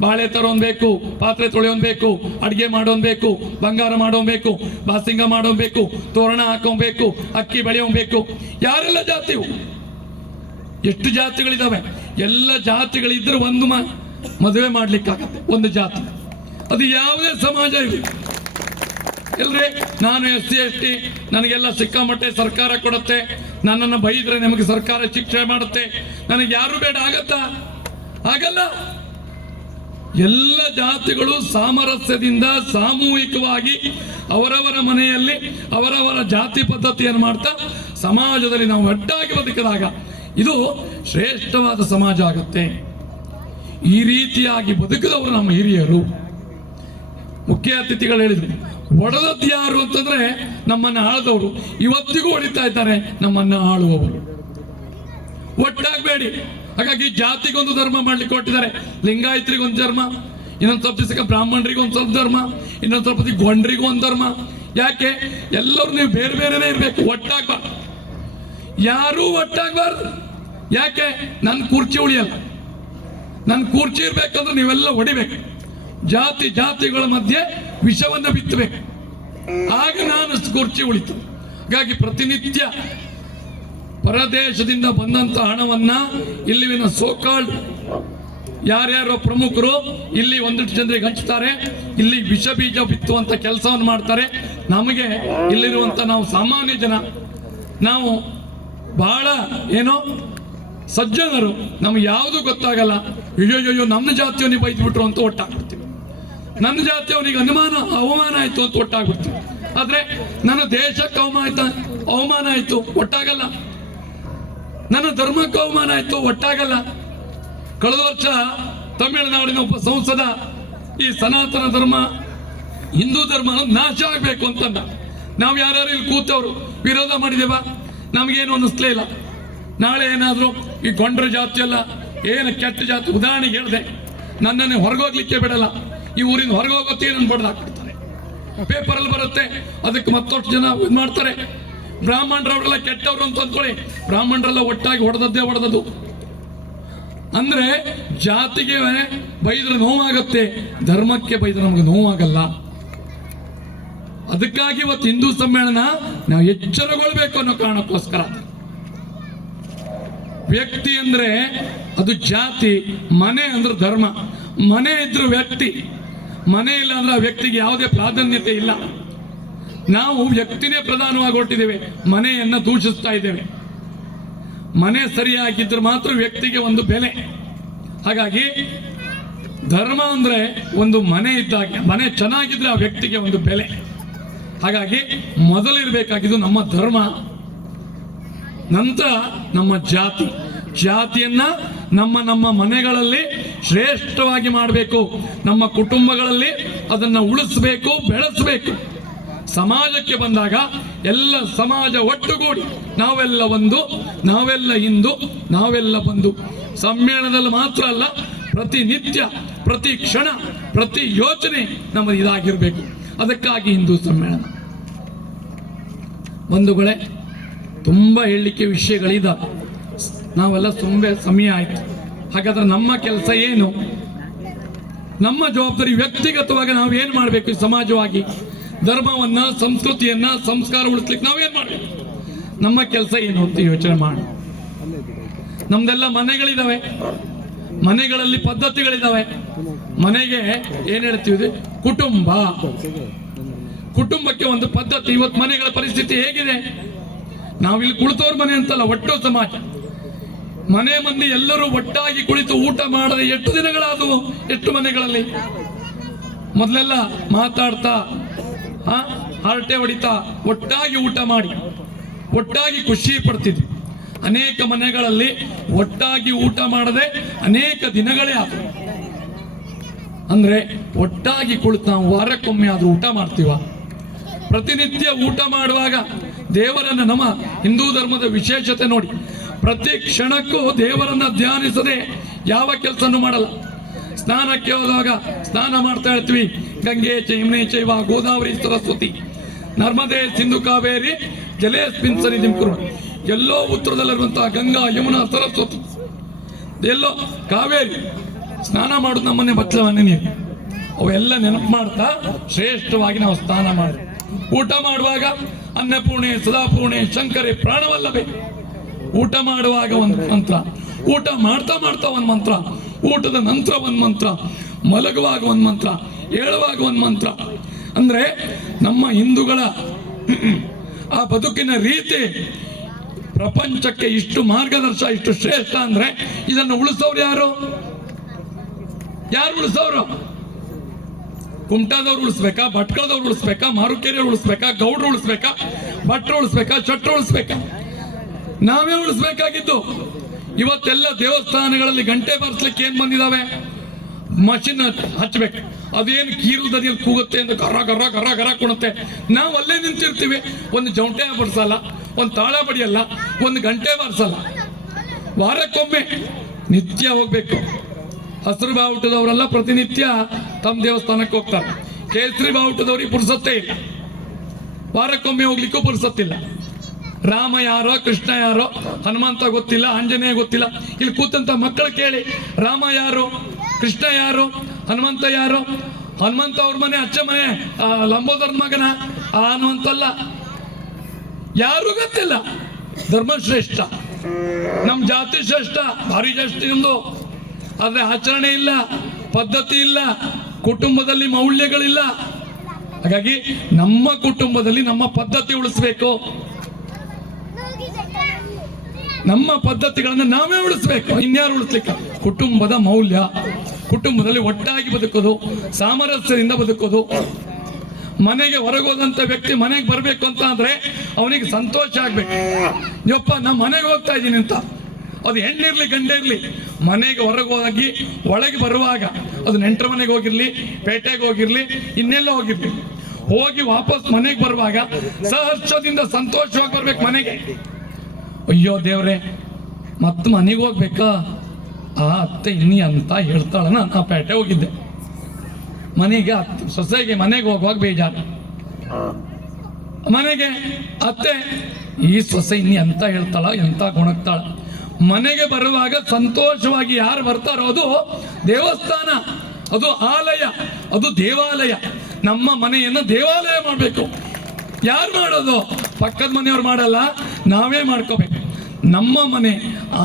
ಬಾಳೆ ತರೋನ್ ಬೇಕು, ಪಾತ್ರೆ ತೊಳೆಯೋನ್ ಬೇಕು, ಅಡಿಗೆ ಮಾಡೋನ್ ಬೇಕು, ಬಂಗಾರ ಮಾಡೋನ್ ಬೇಕು, ಬಾಸಿಂಗ ಮಾಡೋನ್ ಬೇಕು, ತೋರಣ ಹಾಕೋಬೇಕು, ಅಕ್ಕಿ ಬೆಳೆಯೋನ್ ಬೇಕು. ಯಾರೆಲ್ಲ ಜಾತಿವು? ಎಷ್ಟು ಜಾತಿಗಳಿದಾವೆ? ಎಲ್ಲ ಜಾತಿಗಳಿದ್ರೆ ಒಂದು ಮದುವೆ ಮಾಡ್ಲಿಕ್ಕಾಗತ್ತೆ ಒಂದು ಜಾತಿ. ಅದು ಯಾವುದೇ ಸಮಾಜ ಇದೆ ಇಲ್ರಿ. ನಾನು SC ST ನನಗೆಲ್ಲ ಸಿಕ್ಕಾಮಟ್ಟೆ ಸರ್ಕಾರ ಕೊಡುತ್ತೆ, ನನ್ನನ್ನು ಬೈದ್ರೆ ನಿಮಗೆ ಸರ್ಕಾರ ಶಿಕ್ಷೆ ಮಾಡುತ್ತೆ, ನನಗೆ ಯಾರು ಬೇಡ ಆಗತ್ತಾ? ಆಗಲ್ಲ. ಎಲ್ಲ ಜಾತಿಗಳು ಸಾಮರಸ್ಯದಿಂದ ಸಾಮೂಹಿಕವಾಗಿ ಅವರವರ ಮನೆಯಲ್ಲಿ ಅವರವರ ಜಾತಿ ಪದ್ಧತಿಯನ್ನು ಮಾಡ್ತಾ ಸಮಾಜದಲ್ಲಿ ನಾವು ಒಟ್ಟಾಗಿ ಬದುಕಿದಾಗ ಇದು ಶ್ರೇಷ್ಠವಾದ ಸಮಾಜ ಆಗುತ್ತೆ. ಈ ರೀತಿಯಾಗಿ ಬದುಕಿದವರು ನಮ್ಮ ಹಿರಿಯರು. ಮುಖ್ಯ ಅತಿಥಿಗಳು ಹೇಳಿದ್ರು, ಹೊಡೆದದ್ದು ಯಾರು ಅಂತಂದ್ರೆ ನಮ್ಮನ್ನ ಆಳ್ದವರು, ಇವತ್ತಿಗೂ ಹೊಡಿತಾ ಇದ್ದಾರೆ ನಮ್ಮನ್ನ ಆಳುವವರು. ಒಟ್ಟಾಗಬೇಡಿ. ಹಾಗಾಗಿ ಜಾತಿಗೊಂದು ಧರ್ಮ ಮಾಡ್ಲಿಕ್ಕೆ ಕೊಟ್ಟಿದ್ದಾರೆ. ಲಿಂಗಾಯತರಿಗೊಂದು ಧರ್ಮ, ಇನ್ನೊಂದು ಸ್ವಲ್ಪ ದಿವಸಕ್ಕೆ ಬ್ರಾಹ್ಮಣರಿಗೆ ಒಂದು ಸ್ವಲ್ಪ ಧರ್ಮ, ಇನ್ನೊಂದು ಸ್ವಲ್ಪ ದಿವಸ ಗೊಂಡ್ರಿಗೂ ಒಂದು ಧರ್ಮ. ಯಾಕೆ? ಎಲ್ಲರೂ ನೀವು ಬೇರೆ ಬೇರೆನೇ ಇರ್ಬೇಕು, ಒಟ್ಟಾಗಬಾರ್ದು. ಯಾರೂ ಒಟ್ಟಾಗಬಾರ್ದು. ಯಾಕೆ? ನನ್ನ ಕುರ್ಚಿ ಉಳಿಯಲ್ಲ. ನನ್ನ ಕುರ್ಚಿ ಇರ್ಬೇಕಂದ್ರೆ ನೀವೆಲ್ಲ ಹೊಡಿಬೇಕು. ಜಾತಿಗಳ ಮಧ್ಯೆ ವಿಷವನ್ನು ಬಿತ್ತಬೇಕು, ಆಗ ನಾನು ಕುರ್ಚಿ ಉಳಿತು. ಹಾಗಾಗಿ ಪ್ರತಿನಿತ್ಯ ಪರದೇಶದಿಂದ ಬಂದಂತ ಹಣವನ್ನ ಇಲ್ಲಿನ ಸೋಕಾಲ್ಡ್ ಯಾರ್ಯಾರೋ ಪ್ರಮುಖರು ಇಲ್ಲಿ ಒಂದಿಷ್ಟು ಜನರಿಗೆ ಹಂಚ್ತಾರೆ, ಇಲ್ಲಿ ವಿಷ ಬೀಜ ಬಿತ್ತುವಂತ ಕೆಲಸವನ್ನು ಮಾಡ್ತಾರೆ. ನಮಗೆ ಇಲ್ಲಿರುವಂತ ನಾವು ಸಾಮಾನ್ಯ ಜನ, ನಾವು ಬಹಳ ಏನೋ ಸಜ್ಜನರು, ನಮ್ಗೆ ಯಾವುದು ಗೊತ್ತಾಗಲ್ಲ. ಅಯ್ಯೋ ನಮ್ಮ ಜಾತಿಯವನಿಗೆ ಬೈದ್ಬಿಟ್ರು ಅಂತ ಒಟ್ಟಾಗ್ಬಿಡ್ತೀವಿ, ನನ್ನ ಜಾತಿಯವನಿಗೆ ಅವಮಾನ ಆಯ್ತು ಅಂತ ಒಟ್ಟಾಗ್ಬಿಡ್ತೀವಿ. ಆದ್ರೆ ನನ್ನ ದೇಶಕ್ಕೆ ಅವಮಾನ ಆಯ್ತು ಒಟ್ಟಾಗಲ್ಲ, ನನ್ನ ಧರ್ಮಕ್ಕೆ ಅವಮಾನ ಆಯ್ತು ಒಟ್ಟಾಗಲ್ಲ. ಕಳೆದ ವರ್ಷ ತಮಿಳುನಾಡಿನ ಒಬ್ಬ ಸಂಸದ ಈ ಸನಾತನ ಧರ್ಮ ಹಿಂದೂ ಧರ್ಮ ನಾಶ ಆಗ್ಬೇಕು ಅಂತಂದ. ನಾವು ಯಾರ್ಯಾರು ಇಲ್ಲಿ ಕೂತವ್ರು ವಿರೋಧ ಮಾಡಿದೇವ, ನಮಗೇನು ಅನ್ನಿಸ್ಲೇ ಇಲ್ಲ. ನಾಳೆ ಏನಾದ್ರು ಈ ಗೊಂಡ್ರ ಜಾತಿ ಅಲ್ಲ, ಏನು ಕೆಟ್ಟ ಜಾತಿ, ಉದಾಹರಣೆಗೆ ಹೇಳಿದೆ, ನನ್ನನ್ನು ಹೊರಗೋಗ್ಲಿಕ್ಕೆ ಬಿಡಲ್ಲ, ಈ ಊರಿಂದ ಹೊರಗೋಗುತ್ತೆ ನನ್ನ ಬಡ್ದಾಕ್ಬಿಡ್ತಾರೆ, ಪೇಪರಲ್ಲಿ ಬರುತ್ತೆ, ಅದಕ್ಕೆ ಮತ್ತಷ್ಟು ಜನ ಇದು ಮಾಡ್ತಾರೆ. ಬ್ರಾಹ್ಮಣರವರೆಲ್ಲ ಕೆಟ್ಟವ್ರು ಅಂತ ಅಂದ್ಕೊಳ್ಳಿ, ಬ್ರಾಹ್ಮಣರೆಲ್ಲ ಒಟ್ಟಾಗಿ ಹೊಡೆದದ್ದು. ಅಂದ್ರೆ ಜಾತಿಗೆ ಬೈದ್ರೆ ನೋವಾಗತ್ತೆ, ಧರ್ಮಕ್ಕೆ ಬೈದ್ರೆ ನಮ್ಗೆ ನೋವಾಗಲ್ಲ. ಅದಕ್ಕಾಗಿ ಇವತ್ತು ಹಿಂದೂ ಸಮ್ಮೇಳನ ನಾವು ಎಚ್ಚರಗೊಳ್ಬೇಕು ಅನ್ನೋ ಕಾರಣಕ್ಕೋಸ್ಕರ. ವ್ಯಕ್ತಿ ಅಂದ್ರೆ ಅದು ಜಾತಿ, ಮನೆ ಅಂದ್ರೆ ಧರ್ಮ. ಮನೆ ಇದ್ರು ವ್ಯಕ್ತಿ, ಮನೆ ಇಲ್ಲ ಅಂದ್ರೆ ಆ ವ್ಯಕ್ತಿಗೆ ಯಾವುದೇ ಪ್ರಾಧಾನ್ಯತೆ ಇಲ್ಲ. ನಾವು ವ್ಯಕ್ತಿನೇ ಪ್ರಧಾನವಾಗಿ ಹೊರಟಿದ್ದೇವೆ, ಮನೆಯನ್ನ ದೂಷಿಸ್ತಾ ಇದ್ದೇವೆ. ಮನೆ ಸರಿಯಾಗಿದ್ರೆ ಮಾತ್ರ ವ್ಯಕ್ತಿಗೆ ಒಂದು ಬೆಲೆ. ಹಾಗಾಗಿ ಧರ್ಮ ಅಂದ್ರೆ ಒಂದು ಮನೆ ಇದ್ದಾಗೆ, ಮನೆ ಚೆನ್ನಾಗಿದ್ರೆ ಆ ವ್ಯಕ್ತಿಗೆ ಒಂದು ಬೆಲೆ. ಹಾಗಾಗಿ ಮೊದಲಿರಬೇಕಾಗಿದ್ದು ನಮ್ಮ ಧರ್ಮ, ನಂತರ ನಮ್ಮ ಜಾತಿಯನ್ನ ನಮ್ಮ ಮನೆಗಳಲ್ಲಿ ಶ್ರೇಷ್ಠವಾಗಿ ಮಾಡಬೇಕು, ನಮ್ಮ ಕುಟುಂಬಗಳಲ್ಲಿ ಅದನ್ನ ಉಳಿಸಬೇಕು, ಬೆಳೆಸಬೇಕು. ಸಮಾಜಕ್ಕೆ ಬಂದಾಗ ಎಲ್ಲ ಸಮಾಜ ಒಟ್ಟುಗೂಡಿ ನಾವೆಲ್ಲ ಒಂದು, ನಾವೆಲ್ಲ ಹಿಂದೂ, ನಾವೆಲ್ಲ ಬಂಧು. ಸಮ್ಮೇಳನದಲ್ಲಿ ಮಾತ್ರ ಅಲ್ಲ, ಪ್ರತಿನಿತ್ಯ, ಪ್ರತಿ ಕ್ಷಣ, ಪ್ರತಿ ಯೋಚನೆ ನಮ್ಮದು ಇದಾಗಿರ್ಬೇಕು. ಅದಕ್ಕಾಗಿ ಹಿಂದೂ ಸಮ್ಮೇಳನ. ಬಂಧುಗಳೇ, ತುಂಬಾ ಹೇಳಲಿಕ್ಕೆ ವಿಷಯಗಳಿದ್ದಾವೆ, ನಾವೆಲ್ಲ ತುಂಬಾ ಸಮಯ ಆಯ್ತು. ಹಾಗಾದ್ರೆ ನಮ್ಮ ಕೆಲಸ ಏನು? ನಮ್ಮ ಜವಾಬ್ದಾರಿ ವ್ಯಕ್ತಿಗತವಾಗಿ ನಾವು ಏನು ಮಾಡಬೇಕು? ಸಮಾಜವಾಗಿ ಧರ್ಮವನ್ನ, ಸಂಸ್ಕೃತಿಯನ್ನ, ಸಂಸ್ಕಾರ ಉಳಿಸ್ಲಿಕ್ಕೆ ನಾವೇನ್ ಮಾಡಬೇಕು? ನಮ್ಮ ಕೆಲಸ ಏನು ಅಂತ ಯೋಚನೆ ಮಾಡೋಣ. ನಮ್ದೆಲ್ಲ ಮನೆಗಳಿದಾವೆ, ಮನೆಗಳಲ್ಲಿ ಪದ್ಧತಿಗಳಿದಾವೆ. ಮನೆಗೆ ಏನ್ ಹೇಳ್ತೀವಿ, ಕುಟುಂಬ. ಕುಟುಂಬಕ್ಕೆ ಒಂದು ಪದ್ಧತಿ. ಇವತ್ತು ಮನೆಗಳ ಪರಿಸ್ಥಿತಿ ಹೇಗಿದೆ? ನಾವಿಲ್ಲಿ ಕುಳಿತವ್ರ ಮನೆ ಅಂತಲ್ಲ, ಒಟ್ಟು ಸಮಾಜ, ಮನೆ ಮಂದಿ ಎಲ್ಲರೂ ಒಟ್ಟಾಗಿ ಕುಳಿತು ಊಟ ಮಾಡದೆ ಎಷ್ಟು ದಿನಗಳಾದವು? ಎಷ್ಟು ಮನೆಗಳಲ್ಲಿ ಮೊದಲೆಲ್ಲ ಮಾತಾಡ್ತಾ ಹರಟೆ ಹೊಡಿತಾ ಒಟ್ಟಾಗಿ ಊಟ ಮಾಡಿ ಒಟ್ಟಾಗಿ ಖುಷಿ ಪಡ್ತಿದ್ವಿ. ಅನೇಕ ಮನೆಗಳಲ್ಲಿ ಒಟ್ಟಾಗಿ ಊಟ ಮಾಡದೆ ಅನೇಕ ದಿನಗಳೇ ಆದವು. ಅಂದ್ರೆ ಒಟ್ಟಾಗಿ ಕುಳಿತು ನಾವು ವಾರಕ್ಕೊಮ್ಮೆ ಆದ್ರೂ ಊಟ ಮಾಡ್ತೀವ? ಪ್ರತಿನಿತ್ಯ ಊಟ ಮಾಡುವಾಗ ದೇವರನ್ನ, ನಮ್ಮ ಹಿಂದೂ ಧರ್ಮದ ವಿಶೇಷತೆ ನೋಡಿ, ಪ್ರತಿ ಕ್ಷಣಕ್ಕೂ ದೇವರನ್ನ ಧ್ಯಾನಿಸದೆ ಯಾವ ಕೆಲಸನೂ ಮಾಡಲ್ಲ. ಸ್ನಾನಕ್ಕೆ ಹೋದಾಗ ಸ್ನಾನ ಮಾಡ್ತಾ ಇರ್ತೀವಿ, ಗಂಗೆ ಯಮುನೆ ಚೈವ ಗೋದಾವರಿ ಸರಸ್ವತಿ ನರ್ಮದೆ ಸಿಂಧು ಕಾವೇರಿ ಜಲೇಸ್ಮಿನ್ ಸನ್ನಿಧಿಂ ಕುರು. ಎಲ್ಲೋ ಉತ್ತರದಲ್ಲಿರುವಂತಹ ಗಂಗಾ ಯಮುನಾ ಸರಸ್ವತಿ, ಎಲ್ಲೋ ಕಾವೇರಿ. ಸ್ನಾನ ಮಾಡೋದು ನಮ್ಮನೆ ಬಚ್ಚಲವನ್ನೇ ನೀರು, ಅವೆಲ್ಲ ನೆನಪು ಮಾಡ್ತಾ ಶ್ರೇಷ್ಠವಾಗಿ ನಾವು ಸ್ನಾನ ಮಾಡಿ ಊಟ ಮಾಡುವಾಗ ಅನ್ನಪೂರ್ಣೆ ಸದಾಪೂರ್ಣೆ ಶಂಕರೆ ಪ್ರಾಣವಲ್ಲವೇ. ಊಟ ಮಾಡುವಾಗ ಒಂದು ಮಂತ್ರ, ಊಟ ಮಾಡ್ತಾ ಮಾಡ್ತಾ ಒಂದು ಮಂತ್ರ, ಊಟದ ನಂತರ ಒಂದು ಮಂತ್ರ, ಮಲಗುವಾಗ ಒಂದು ಮಂತ್ರ, ಏಳುವಾಗ ಒಂದು ಮಂತ್ರ. ಅಂದ್ರೆ ನಮ್ಮ ಹಿಂದೂಗಳ ಆ ಬದುಕಿನ ರೀತಿ ಪ್ರಪಂಚಕ್ಕೆ ಇಷ್ಟು ಮಾರ್ಗದರ್ಶ, ಇಷ್ಟು ಶ್ರೇಷ್ಠ. ಅಂದ್ರೆ ಇದನ್ನು ಉಳಿಸೋರು ಯಾರು? ಯಾರು ಉಳಿಸೋರು? ಕುಮಟಾದವ್ರು ಉಳಿಸ್ಬೇಕಾ, ಭಟ್ಕಳದವ್ರು ಉಳಿಸ್ಬೇಕಾ, ಮಾರುಕೇರಿಯವ್ರು ಉಳಿಸ್ಬೇಕಾ, ಗೌಡ್ರು ಉಳಿಸ್ಬೇಕಾ, ಭಟ್ರು ಉಳಿಸ್ಬೇಕಾ, ಶಟ್ರು ಉಳಿಸ್ಬೇಕಾ? ನಾವೇ ಉಳಿಸ್ಬೇಕಾಗಿದ್ದು. ಇವತ್ತೆಲ್ಲ ದೇವಸ್ಥಾನಗಳಲ್ಲಿ ಗಂಟೆ ಬಾರಿಸ್ಲಿಕ್ಕೆ ಏನ್ ಬಂದಿದಾವೆ? ಮಷಿನ್ ಹಚ್ಬೇಕು. ಅದೇನು ಕೀರು ದನಿಯಲ್ಲಿ ಕೂಗುತ್ತೆ ಅಂತ ಗರ ಗರ ಗರ ಗರ ಕುಣುತ್ತೆ. ನಾವು ಅಲ್ಲೇ ನಿಂತಿರ್ತೀವಿ, ಒಂದು ಜೌಂಟೆ ಬಡಿಸಲ್ಲ, ಒಂದು ತಾಳ ಬಡಿಯಲ್ಲ, ಒಂದು ಗಂಟೆ ಬಾರಿಸಲ್ಲ. ವಾರಕ್ಕೊಮ್ಮೆ ನಿತ್ಯ ಹೋಗ್ಬೇಕು. ಹಸಿರು ಬಾವುಟದವರೆಲ್ಲ ಪ್ರತಿನಿತ್ಯ ತಮ್ಮ ದೇವಸ್ಥಾನಕ್ಕೆ ಹೋಗ್ತಾರೆ. ಕೇಸರಿ ಬಾವುಟದವ್ರಿಗೆ ಪುರ್ಸತ್ತೇ ಇಲ್ಲ, ವಾರಕ್ಕೊಮ್ಮೆ ಹೋಗ್ಲಿಕ್ಕೂ ಪುರ್ಸತ್ತಿಲ್ಲ. ರಾಮ ಯಾರೋ, ಕೃಷ್ಣ ಯಾರೋ, ಹನುಮಂತ ಗೊತ್ತಿಲ್ಲ, ಆಂಜನೇಯ ಗೊತ್ತಿಲ್ಲ. ಇಲ್ಲಿ ಕೂತಂತ ಮಕ್ಕಳು ಕೇಳಿ, ರಾಮ ಯಾರು, ಕೃಷ್ಣ ಯಾರು, ಹನುಮಂತ ಯಾರು? ಹನುಮಂತ ಅವ್ರ ಮನೆ ಅಚ್ಚ ಮನೆ ಲಂಬೋದರ ಮಗನ, ಆ ಹನುಮಂತಲ್ಲ, ಯಾರು ಗೊತ್ತಿಲ್ಲ. ಧರ್ಮಶ್ರೇಷ್ಠ, ನಮ್ ಜಾತಿ ಶ್ರೇಷ್ಠ, ಭಾರಿ ಶ್ರೇಷ್ಠ ನಿಮ್ದು. ಆದ್ರೆ ಆಚರಣೆ ಇಲ್ಲ, ಪದ್ಧತಿ ಇಲ್ಲ, ಕುಟುಂಬದಲ್ಲಿ ಮೌಲ್ಯಗಳಿಲ್ಲ. ಹಾಗಾಗಿ ನಮ್ಮ ಕುಟುಂಬದಲ್ಲಿ ನಮ್ಮ ಪದ್ಧತಿ ಉಳಿಸ್ಬೇಕು, ನಮ್ಮ ಪದ್ಧತಿಗಳನ್ನ ನಾವೇ ಉಳಿಸ್ಬೇಕು, ಇನ್ಯಾರು ಉಳಿಸ್ಲಿಕ್ಕೆ. ಕುಟುಂಬದ ಮೌಲ್ಯ, ಕುಟುಂಬದಲ್ಲಿ ಒಟ್ಟಾಗಿ ಬದುಕೋದು, ಸಾಮರಸ್ಯದಿಂದ ಬದುಕೋದು. ಮನೆಗೆ ಹೊರಗೋದಂತ ವ್ಯಕ್ತಿ ಮನೆಗೆ ಬರಬೇಕು ಅಂತ ಅಂದ್ರೆ ಅವನಿಗೆ ಸಂತೋಷ ಆಗ್ಬೇಕು. ಯಪ್ಪ ನಾ ಮನೆಗೆ ಹೋಗ್ತಾ ಇದ್ದೀನಿ ಅಂತ, ಅದು ಹೆಣ್ಣಿರ್ಲಿ ಗಂಡಿರ್ಲಿ, ಮನೆಗೆ ಹೊರಗೋಗಿ ಒಳಗೆ ಬರುವಾಗ, ಅದು ನೆಂಟರ ಮನೆಗೆ ಹೋಗಿರ್ಲಿ, ಪೇಟೆಗೆ ಹೋಗಿರ್ಲಿ, ಇನ್ನೆಲ್ಲ ಹೋಗಿರ್ಲಿ, ಹೋಗಿ ವಾಪಸ್ ಮನೆಗೆ ಬರುವಾಗ ಸಹರ್ಷದಿಂದ ಸಂತೋಷವಾಗಿ ಬರ್ಬೇಕು ಮನೆಗೆ. ಅಯ್ಯೋ ದೇವ್ರೆ, ಮತ್ತೆ ಮನೆಗೆ ಹೋಗ್ಬೇಕಾ, ಆ ಅತ್ತೆ ಇನ್ನಿ ಅಂತ ಹೇಳ್ತಾಳ, ನಾನು ಪೇಟೆ ಹೋಗಿದ್ದೆ, ಮನೆಗೆ ಸೊಸೆಗೆ ಮನೆಗೆ ಹೋಗುವಾಗ ಬೇಜಾರು. ಮನೆಗೆ ಅತ್ತೆ ಈ ಸೊಸೆ ಇನ್ನಿ ಅಂತ ಹೇಳ್ತಾಳ, ಎಂತ ಗುಣಕ್ತಾಳ. ಮನೆಗೆ ಬರುವಾಗ ಸಂತೋಷವಾಗಿ ಯಾರು ಬರ್ತಾರೋ ಅದು ದೇವಸ್ಥಾನ, ಅದು ಆಲಯ, ಅದು ದೇವಾಲಯ. ನಮ್ಮ ಮನೆಯನ್ನು ದೇವಾಲಯ ಮಾಡಬೇಕು. ಯಾರು ಮಾಡೋದು? ಪಕ್ಕದ ಮನೆಯವ್ರು ಮಾಡಲ್ಲ, ನಾವೇ ಮಾಡ್ಕೋಬೇಕು. ನಮ್ಮ ಮನೆ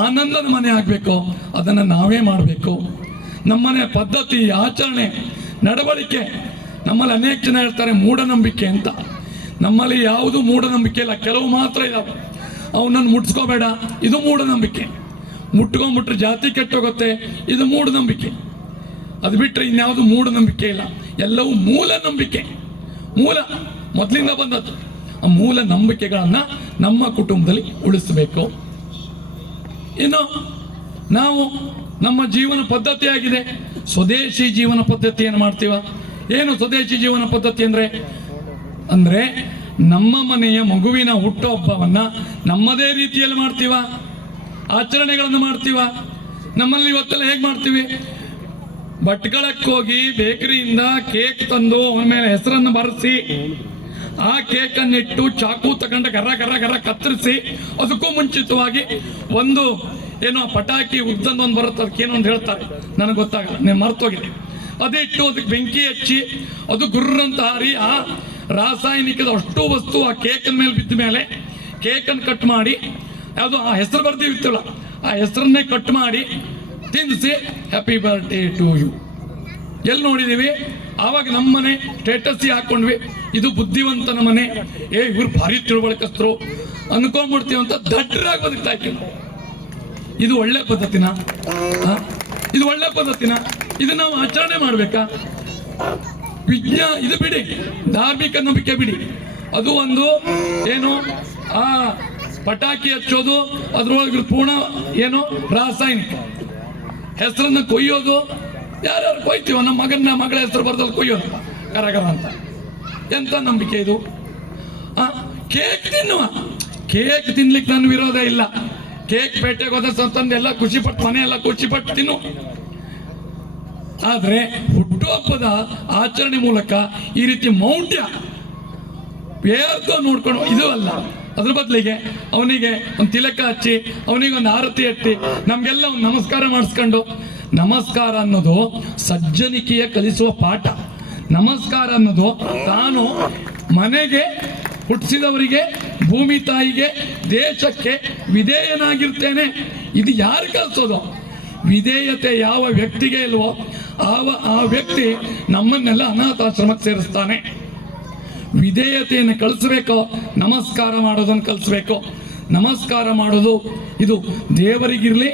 ಆನಂದದ ಮನೆ ಆಗಬೇಕು, ಅದನ್ನು ನಾವೇ ಮಾಡಬೇಕು. ನಮ್ಮನೆ ಪದ್ಧತಿ, ಆಚರಣೆ, ನಡವಳಿಕೆ. ನಮ್ಮಲ್ಲಿ ಅನೇಕ ಜನ ಹೇಳ್ತಾರೆ ಮೂಢನಂಬಿಕೆ ಅಂತ. ನಮ್ಮಲ್ಲಿ ಯಾವುದು ಮೂಢನಂಬಿಕೆ ಇಲ್ಲ, ಕೆಲವು ಮಾತ್ರ ಇದಾವೆ. ಅವನನ್ನು ಮುಟ್ಸ್ಕೋಬೇಡ, ಇದು ಮೂಢನಂಬಿಕೆ. ಮುಟ್ಕೊಂಡ್ಬಿಟ್ರೆ ಜಾತಿ ಕೆಟ್ಟೋಗುತ್ತೆ, ಇದು ಮೂಢನಂಬಿಕೆ. ಅದು ಬಿಟ್ಟರೆ ಇನ್ಯಾವುದು ಮೂಢನಂಬಿಕೆ ಇಲ್ಲ, ಎಲ್ಲವೂ ಮೂಲ ನಂಬಿಕೆ. ಮೂಲ ಮೊದಲಿಂದ ಬಂದದ್ದು. ಆ ಮೂಲ ನಂಬಿಕೆಗಳನ್ನ ನಮ್ಮ ಕುಟುಂಬದಲ್ಲಿ ಉಳಿಸಬೇಕು. ಇನ್ನು ನಾವು ನಮ್ಮ ಜೀವನ ಪದ್ಧತಿ ಆಗಿದೆ ಸ್ವದೇಶಿ ಜೀವನ ಪದ್ಧತಿಯನ್ನು ಮಾಡ್ತೀವ. ಏನು ಸ್ವದೇಶಿ ಜೀವನ ಪದ್ಧತಿ ಅಂದ್ರೆ ನಮ್ಮ ಮನೆಯ ಮಗುವಿನ ಹುಟ್ಟುಹಬ್ಬವನ್ನ ನಮ್ಮದೇ ರೀತಿಯಲ್ಲಿ ಮಾಡ್ತೀವ, ಆಚರಣೆಗಳನ್ನು ಮಾಡ್ತೀವ. ನಮ್ಮಲ್ಲಿ ಇವತ್ತೆಲ್ಲ ಹೇಗೆ ಮಾಡ್ತೀವಿ? ಭಟ್ಕಳಕ್ಕೆ ಹೋಗಿ ಬೇಕರಿಯಿಂದ ಕೇಕ್ ತಂದು ಅವನ ಮೇಲೆ ಹೆಸರನ್ನು ಬರೆಸಿ, ಆ ಕೇಕನ್ನಿಟ್ಟು ಚಾಕು ತಗೊಂಡು ಗರ ಗರ ಗರ ಕತ್ತರಿಸಿ, ಅದಕ್ಕೂ ಮುಂಚಿತವಾಗಿ ಒಂದು ಏನೋ ಪಟಾಕಿ ಉದ್ದೊಂದು ಬರುತ್ತೆ, ಅದಕ್ಕೆ ಏನೋ ಒಂದು ಹೇಳ್ತಾರೆ, ನನಗೆ ಗೊತ್ತಾಗಲ್ಲ, నేను ಮರ್ತೋಗಿದೆ. ಅದಿಟ್ಟು ಅದಕ್ಕೆ ಬೆಂಕಿ ಹಚ್ಚಿ ಅದು ಗುರ್ರಂತ ಹಾರಿ ಆ ರಾಸಾಯನಿಕದ ಅಷ್ಟು ವಸ್ತು ಆ ಕೇಕನ್ ಮೇಲೆ ಬಿದ್ದ ಮೇಲೆ ಕೇಕನ್ನು ಕಟ್ ಮಾಡಿ, ಯಾವುದು ಆ ಹೆಸರು ಬರ್ದಿರ್ತಲ್ಲ ಆ ಹೆಸರನ್ನೇ ಕಟ್ ಮಾಡಿ ತಿನ್ನಿಸಿ ಹ್ಯಾಪಿ ಬರ್ಡೇ ಟು ಯು. ಎಲ್ಲಿ ನೋಡಿದೀವಿ? ಆವಾಗ ನಮ್ಮನೆ ಸ್ಟೇಟಸ್ ಹಾಕೊಂಡ್ವಿ, ಇದು ಬುದ್ಧಿವಂತನ ಮನೆ, ಇವ್ರು ಭಾರಿ ತಿಳುವಳಿಕಸ್ತರು ಅನ್ಕೊಂಡ್ಬಿಡ್ತೀವಿ ಅಂತ ದಡ್ಡರಾಗಿ ಬದುಕ್ತಾ ಇದ್ದೀವಿ. ಇದು ಒಳ್ಳೆ ಪದ್ಧತಿನ? ಇದು ಒಳ್ಳೆ ಪದ್ಧತಿನ? ಇದು ನಾವು ಆಚರಣೆ ಮಾಡ್ಬೇಕಾ? ಇದು ಬಿಡಿ, ಧಾರ್ಮಿಕ ನಂಬಿಕೆ ಬಿಡಿ, ಅದು ಒಂದು ಏನು ಆ ಪಟಾಕಿ ಹಚ್ಚೋದು, ಅದ್ರೊಳಗೆ ಪೂರ್ಣ ಏನು ರಾಸಾಯನಿಕ, ಹೆಸರನ್ನ ಕೊಯ್ಯೋದು, ಯಾರ್ಯಾರು ಕೊಯ್ತೀವ, ನಮ್ಮ ಮಗಳ ಹೆಸರು ಬರ್ದಲ್ಲಿ ಕೊಯ್ಯೋದು ಕರಗರ ಅಂತ. ಎಂತ ನಂಬಿಕೆ ಇದು? ಕೇಕ್ ತಿನ್ನುವ, ಕೇಕ್ ತಿನ್ಲಿಕ್ಕೆ ನನ್ನ ವಿರೋಧ ಇಲ್ಲ. ಕೇಕ್ ಪೇಟೆಗೆ ಹೋದ ತಂದು ಎಲ್ಲ ಖುಷಿ ಪಟ್ಟು, ಮನೆ ಎಲ್ಲ ಖುಷಿ ಪಟ್ಟು ತಿನ್ನು. ಆದ್ರೆ ಹುಟ್ಟುಹಬ್ಬದ ಆಚರಣೆ ಮೂಲಕ ಈ ರೀತಿ ಮೌಢ್ಯ ಬೇರ್ದೋ ನೋಡ್ಕೊಂಡು ಇದು ಅಲ್ಲ. ಅದ್ರ ಬದಲಿಗೆ ಅವನಿಗೆ ಒಂದು ತಿಲಕ ಹಚ್ಚಿ, ಅವನಿಗೆ ಒಂದು ಆರತಿ ಎತ್ತಿ, ನಮ್ಗೆಲ್ಲ ಒಂದು ನಮಸ್ಕಾರ ಮಾಡಿಸ್ಕೊಂಡು, ನಮಸ್ಕಾರ ಅನ್ನೋದು ಸಜ್ಜನಿಕೆಯ ಕಲಿಸುವ ಪಾಠ. ನಮಸ್ಕಾರ ಅನ್ನೋದು ತಾನು ಮನೆಗೆ ಹುಟ್ಟಿಸಿದವರಿಗೆ, ಭೂಮಿ ತಾಯಿಗೆ, ದೇಶಕ್ಕೆ ವಿಧೇಯನಾಗಿರ್ತೇನೆ, ಇದು ಯಾರು ಕಲಿಸೋದು? ವಿಧೇಯತೆ ಯಾವ ವ್ಯಕ್ತಿಗೆ ಇಲ್ವೋ ಆ ವ್ಯಕ್ತಿ ನಮ್ಮನ್ನೆಲ್ಲ ಅನಾಥಾಶ್ರಮಕ್ಕೆ ಸೇರಿಸ್ತಾನೆ. ವಿಧೇಯತೆಯನ್ನು ಕಲಿಸ್ಬೇಕು, ನಮಸ್ಕಾರ ಮಾಡೋದನ್ನು ಕಲಿಸ್ಬೇಕು. ನಮಸ್ಕಾರ ಮಾಡೋದು ಇದು ದೇವರಿಗಿರ್ಲಿ,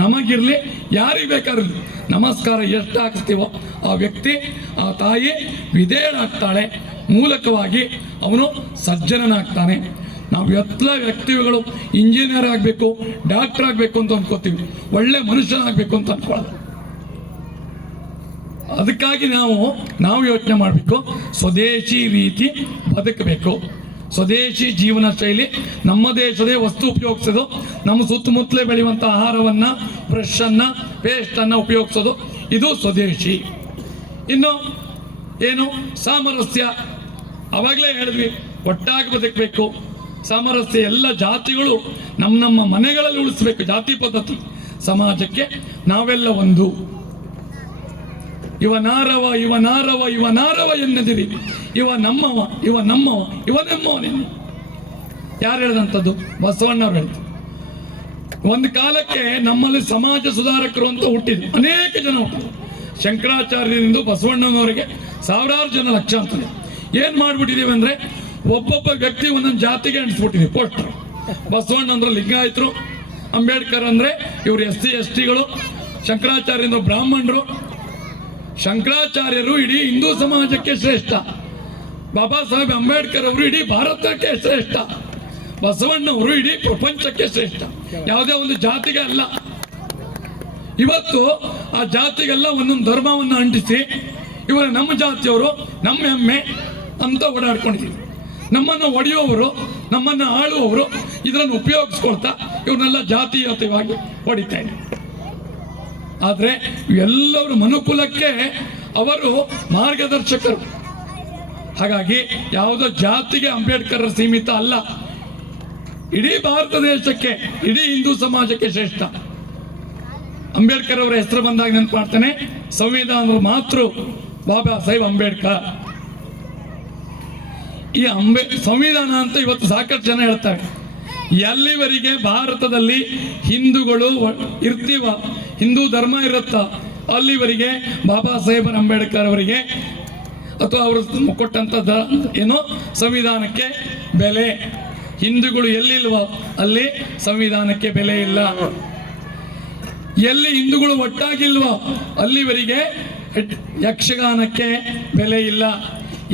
ನಮಗಿರ್ಲಿ, ಯಾರಿಗೆ ಬೇಕಾಗಿರಲಿ, ನಮಸ್ಕಾರ ಎಷ್ಟು ಹಾಕಿಸ್ತೀವೋ ಆ ವ್ಯಕ್ತಿ, ಆ ತಾಯಿ ವಿಧೇಯನಾಗ್ತಾಳೆ. ಮೂಲಕವಾಗಿ ಅವನು ಸಜ್ಜನನಾಗ್ತಾನೆ. ನಾವು ಎಲ್ಲ ವ್ಯಕ್ತಿಗಳು ಇಂಜಿನಿಯರ್ ಆಗಬೇಕು, ಡಾಕ್ಟರ್ ಆಗಬೇಕು ಅಂತ ಅನ್ಕೋತೀವಿ, ಒಳ್ಳೆ ಮನುಷ್ಯನಾಗಬೇಕು ಅಂತ ಅನ್ಕೊಳ್ಳೋದು. ಅದಕ್ಕಾಗಿ ನಾವು ಯೋಚನೆ ಮಾಡಬೇಕು, ಸ್ವದೇಶಿ ರೀತಿ ಬದುಕಬೇಕು. ಸ್ವದೇಶಿ ಜೀವನ ಶೈಲಿ, ನಮ್ಮ ದೇಶದೇ ವಸ್ತು ಉಪಯೋಗಿಸೋದು, ನಮ್ಮ ಸುತ್ತಮುತ್ತಲೇ ಬೆಳೆಯುವಂಥ ಆಹಾರವನ್ನು, ಬ್ರಷನ್ನು, ಪೇಸ್ಟನ್ನು ಉಪಯೋಗಿಸೋದು, ಇದು ಸ್ವದೇಶಿ. ಇನ್ನು ಏನು ಸಾಮರಸ್ಯ, ಅವಾಗಲೇ ಹೇಳಿದ್ವಿ, ಒಟ್ಟಾಗಿ ಬದುಕಬೇಕು. ಸಾಮರಸ್ಯ, ಎಲ್ಲ ಜಾತಿಗಳು ನಮ್ಮ ಮನೆಗಳಲ್ಲಿ ಉಳಿಸ್ಬೇಕು. ಜಾತಿ ಪದ್ಧತಿ ಸಮಾಜಕ್ಕೆ ನಾವೆಲ್ಲ ಒಂದು. ಇವನಾರವ ಇವನಾರವ ಇವನಾರವ ಎನ್ನದಿರಿ, ಇವ ನಮ್ಮವ ಇವ ನಮ್ಮವ ಇವ ನಮ್ಮವನೆನ್ನು. ಯಾರು ಹೇಳಿದಂಥದ್ದು? ಬಸವಣ್ಣವ್ರು ಹೇಳಿದ್ರು. ಒಂದು ಕಾಲಕ್ಕೆ ನಮ್ಮಲ್ಲಿ ಸಮಾಜ ಸುಧಾರಕರು ಅಂತ ಹುಟ್ಟಿದ್ರು, ಅನೇಕ ಜನ ಹುಟ್ಟಿದ್ರು. ಶಂಕರಾಚಾರ್ಯರಿಂದ ಬಸವಣ್ಣನವರಿಗೆ ಸಾವಿರಾರು ಜನ, ಲಕ್ಷಾಂತರ. ಏನು ಮಾಡ್ಬಿಟ್ಟಿದೀವಿ ಅಂದ್ರೆ, ಒಬ್ಬೊಬ್ಬ ವ್ಯಕ್ತಿ ಒಂದೊಂದು ಜಾತಿಗೆ ಅಣಿಸ್ಬಿಟ್ಟಿದೀವಿ ಪೋಸ್ಟರ್. ಬಸವಣ್ಣ ಅಂದ್ರೆ ಲಿಂಗಾಯತರು, ಅಂಬೇಡ್ಕರ್ ಅಂದ್ರೆ ಇವರು SC STಗಳು, ಶಂಕರಾಚಾರ್ಯರಿಂದ ಬ್ರಾಹ್ಮಣರು. ಶಂಕರಾಚಾರ್ಯರು ಇಡೀ ಹಿಂದೂ ಸಮಾಜಕ್ಕೆ ಶ್ರೇಷ್ಠ, ಬಾಬಾ ಸಾಹೇಬ್ ಅಂಬೇಡ್ಕರ್ ಅವರು ಇಡೀ ಭಾರತಕ್ಕೆ ಶ್ರೇಷ್ಠ, ಬಸವಣ್ಣವರು ಇಡೀ ಪ್ರಪಂಚಕ್ಕೆ ಶ್ರೇಷ್ಠ, ಯಾವುದೇ ಒಂದು ಜಾತಿಗೆ ಅಲ್ಲ. ಇವತ್ತು ಆ ಜಾತಿಗೆಲ್ಲ ಒಂದೊಂದು ಧರ್ಮವನ್ನು ಅಂಟಿಸಿ ಇವರು ನಮ್ಮ ಜಾತಿಯವರು, ನಮ್ಮ ಹೆಮ್ಮೆ ಅಂತ ಓಡಾಡ್ಕೊಂಡಿದ್ದೀವಿ. ನಮ್ಮನ್ನು ಒಡೆಯುವವರು, ನಮ್ಮನ್ನು ಆಳುವವರು ಇದನ್ನು ಉಪಯೋಗಿಸ್ಕೊಳ್ತಾ ಇವ್ರನ್ನೆಲ್ಲ ಜಾತೀಯತೆವಾಗಿ ಹೊಡಿತಾ ಇದ್ದಾರೆ. ಆದರೆ ಎಲ್ಲರೂ ಮನುಕುಲಕ್ಕೆ ಅವರು ಮಾರ್ಗದರ್ಶಕರು. ಹಾಗಾಗಿ ಯಾವುದೋ ಜಾತಿಗೆ ಅಂಬೇಡ್ಕರ್ ಸೀಮಿತ ಅಲ್ಲ, ಇಡೀ ಭಾರತ ದೇಶಕ್ಕೆ, ಇಡೀ ಹಿಂದೂ ಸಮಾಜಕ್ಕೆ ಶ್ರೇಷ್ಠ. ಅಂಬೇಡ್ಕರ್ ಅವರ ಹೆಸರು ಬಂದಾಗ ನೆನಪು ಮಾಡ್ತಾನೆ, ಸಂವಿಧಾನದ ಮಾತೃ ಬಾಬಾ ಸಾಹೇಬ್ ಅಂಬೇಡ್ಕರ್. ಈ ಸಂವಿಧಾನ ಅಂತ ಇವತ್ತು ಸಾಕಷ್ಟು ಜನ ಹೇಳ್ತಾರೆ. ಎಲ್ಲಿವರೆಗೆ ಭಾರತದಲ್ಲಿ ಹಿಂದೂಗಳು ಇರ್ತೀವ, ಹಿಂದೂ ಧರ್ಮ ಇರುತ್ತ, ಅಲ್ಲಿವರೆಗೆ ಬಾಬಾ ಸಾಹೇಬ್ ಅಂಬೇಡ್ಕರ್ ಅವರಿಗೆ ಅಥವಾ ಅವರು ಕೊಟ್ಟಂತ ಏನೋ ಸಂವಿಧಾನಕ್ಕೆ ಬೆಲೆ. ಹಿಂದೂಗಳು ಎಲ್ಲಿಲ್ವ ಅಲ್ಲಿ ಸಂವಿಧಾನಕ್ಕೆ ಬೆಲೆ ಇಲ್ಲ. ಎಲ್ಲಿ ಹಿಂದೂಗಳು ಒಟ್ಟಾಗಿಲ್ವ ಅಲ್ಲಿವರೆಗೆ ಯಕ್ಷಗಾನಕ್ಕೆ ಬೆಲೆ ಇಲ್ಲ.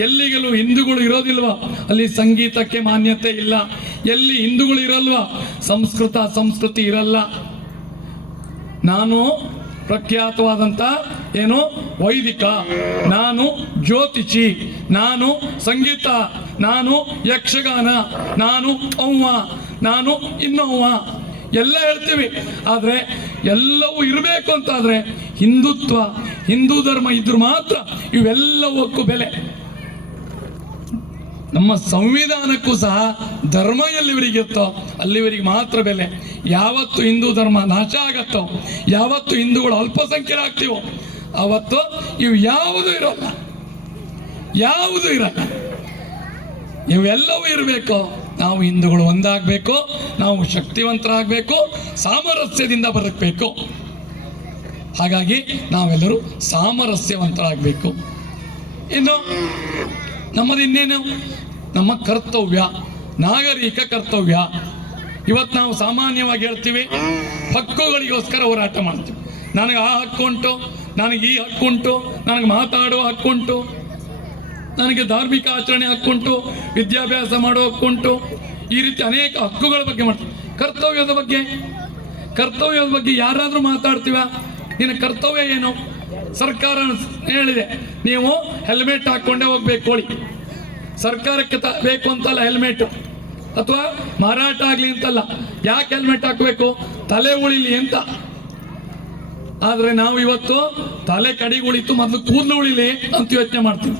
ಎಲ್ಲಿಗೆಲ್ಲೂ ಹಿಂದೂಗಳು ಇರೋದಿಲ್ವ ಅಲ್ಲಿ ಸಂಗೀತಕ್ಕೆ ಮಾನ್ಯತೆ ಇಲ್ಲ. ಎಲ್ಲಿ ಹಿಂದೂಗಳು ಇರಲ್ವ ಸಂಸ್ಕೃತಿ ಇರಲ್ಲ. ನಾನು ಪ್ರಖ್ಯಾತವಾದಂಥ ಏನು ವೈದಿಕ, ನಾನು ಜ್ಯೋತಿಷಿ, ನಾನು ಸಂಗೀತ, ನಾನು ಯಕ್ಷಗಾನ, ನಾನು ಅವ್ವ, ನಾನು ಇನ್ನೊವ್ವ ಎಲ್ಲ ಹೇಳ್ತೀವಿ. ಆದರೆ ಎಲ್ಲವೂ ಇರಬೇಕು ಅಂತಾದರೆ ಹಿಂದುತ್ವ, ಹಿಂದೂ ಧರ್ಮ ಇದ್ರೂ ಮಾತ್ರ ಇವೆಲ್ಲವಕ್ಕೂ ಬೆಲೆ. ನಮ್ಮ ಸಂವಿಧಾನಕ್ಕೂ ಸಹ ಧರ್ಮ ಎಲ್ಲಿವರಿಗಿರುತ್ತೋ ಅಲ್ಲಿವರಿಗೆ ಮಾತ್ರ ಬೆಲೆ. ಯಾವತ್ತು ಹಿಂದೂ ಧರ್ಮ ನಾಶ ಆಗತ್ತೋ, ಯಾವತ್ತು ಹಿಂದೂಗಳು ಅಲ್ಪಸಂಖ್ಯರಾಗ್ತೀವೋ ಅವತ್ತು ಇವು ಯಾವುದೂ ಇರಲ್ಲ. ಇವೆಲ್ಲವೂ ಇರಬೇಕು. ನಾವು ಹಿಂದೂಗಳು ಒಂದಾಗಬೇಕು, ನಾವು ಶಕ್ತಿವಂತರಾಗಬೇಕು, ಸಾಮರಸ್ಯದಿಂದ ಬದುಕಬೇಕು. ಹಾಗಾಗಿ ನಾವೆಲ್ಲರೂ ಸಾಮರಸ್ಯವಂತರಾಗಬೇಕು. ಇನ್ನು ನಮ್ಮದಿನ್ನೇನು, ನಮ್ಮ ಕರ್ತವ್ಯ, ನಾಗರಿಕ ಕರ್ತವ್ಯ. ಇವತ್ತು ನಾವು ಸಾಮಾನ್ಯವಾಗಿ ಹೇಳ್ತೀವಿ, ಹಕ್ಕುಗಳಿಗೋಸ್ಕರ ಹೋರಾಟ ಮಾಡ್ತೀವಿ. ನನಗೆ ಆ ಹಕ್ಕುಂಟು, ನನಗೆ ಈ ಹಕ್ಕುಂಟು, ನನಗೆ ಮಾತಾಡುವ ಹಕ್ಕುಂಟು, ನನಗೆ ಧಾರ್ಮಿಕ ಆಚರಣೆ ಹಕ್ಕುಂಟು, ವಿದ್ಯಾಭ್ಯಾಸ ಮಾಡೋ ಹಕ್ಕುಂಟು. ಈ ರೀತಿ ಅನೇಕ ಹಕ್ಕುಗಳ ಬಗ್ಗೆ ಮಾಡ್ತೀವಿ. ಕರ್ತವ್ಯದ ಬಗ್ಗೆ ಯಾರಾದರೂ ಮಾತಾಡ್ತೀವ? ನಿನ್ನ ಕರ್ತವ್ಯ ಏನು? ಸರ್ಕಾರ ಹೇಳಿದೆ ನೀವು ಹೆಲ್ಮೆಟ್ ಹಾಕ್ಕೊಂಡೇ ಹೋಗ್ಬೇಕು ಕೋಳಿ. ಸರ್ಕಾರಕ್ಕೆ ಬೇಕು ಅಂತಲ್ಲ ಹೆಲ್ಮೆಟ್, ಅಥವಾ ಮಾರಾಟ ಆಗಲಿ ಅಂತಲ್ಲ. ಯಾಕೆ ಹೆಲ್ಮೆಟ್ ಹಾಕಬೇಕು? ತಲೆ ಉಳಿಲಿ ಅಂತ. ಆದರೆ ನಾವು ಇವತ್ತು ತಲೆ ಕಡಿಗೆ ಉಳಿತು, ಮೊದಲು ಕೂದಲು ಉಳಿಲಿ ಅಂತ ಯೋಚನೆ ಮಾಡ್ತೀವಿ.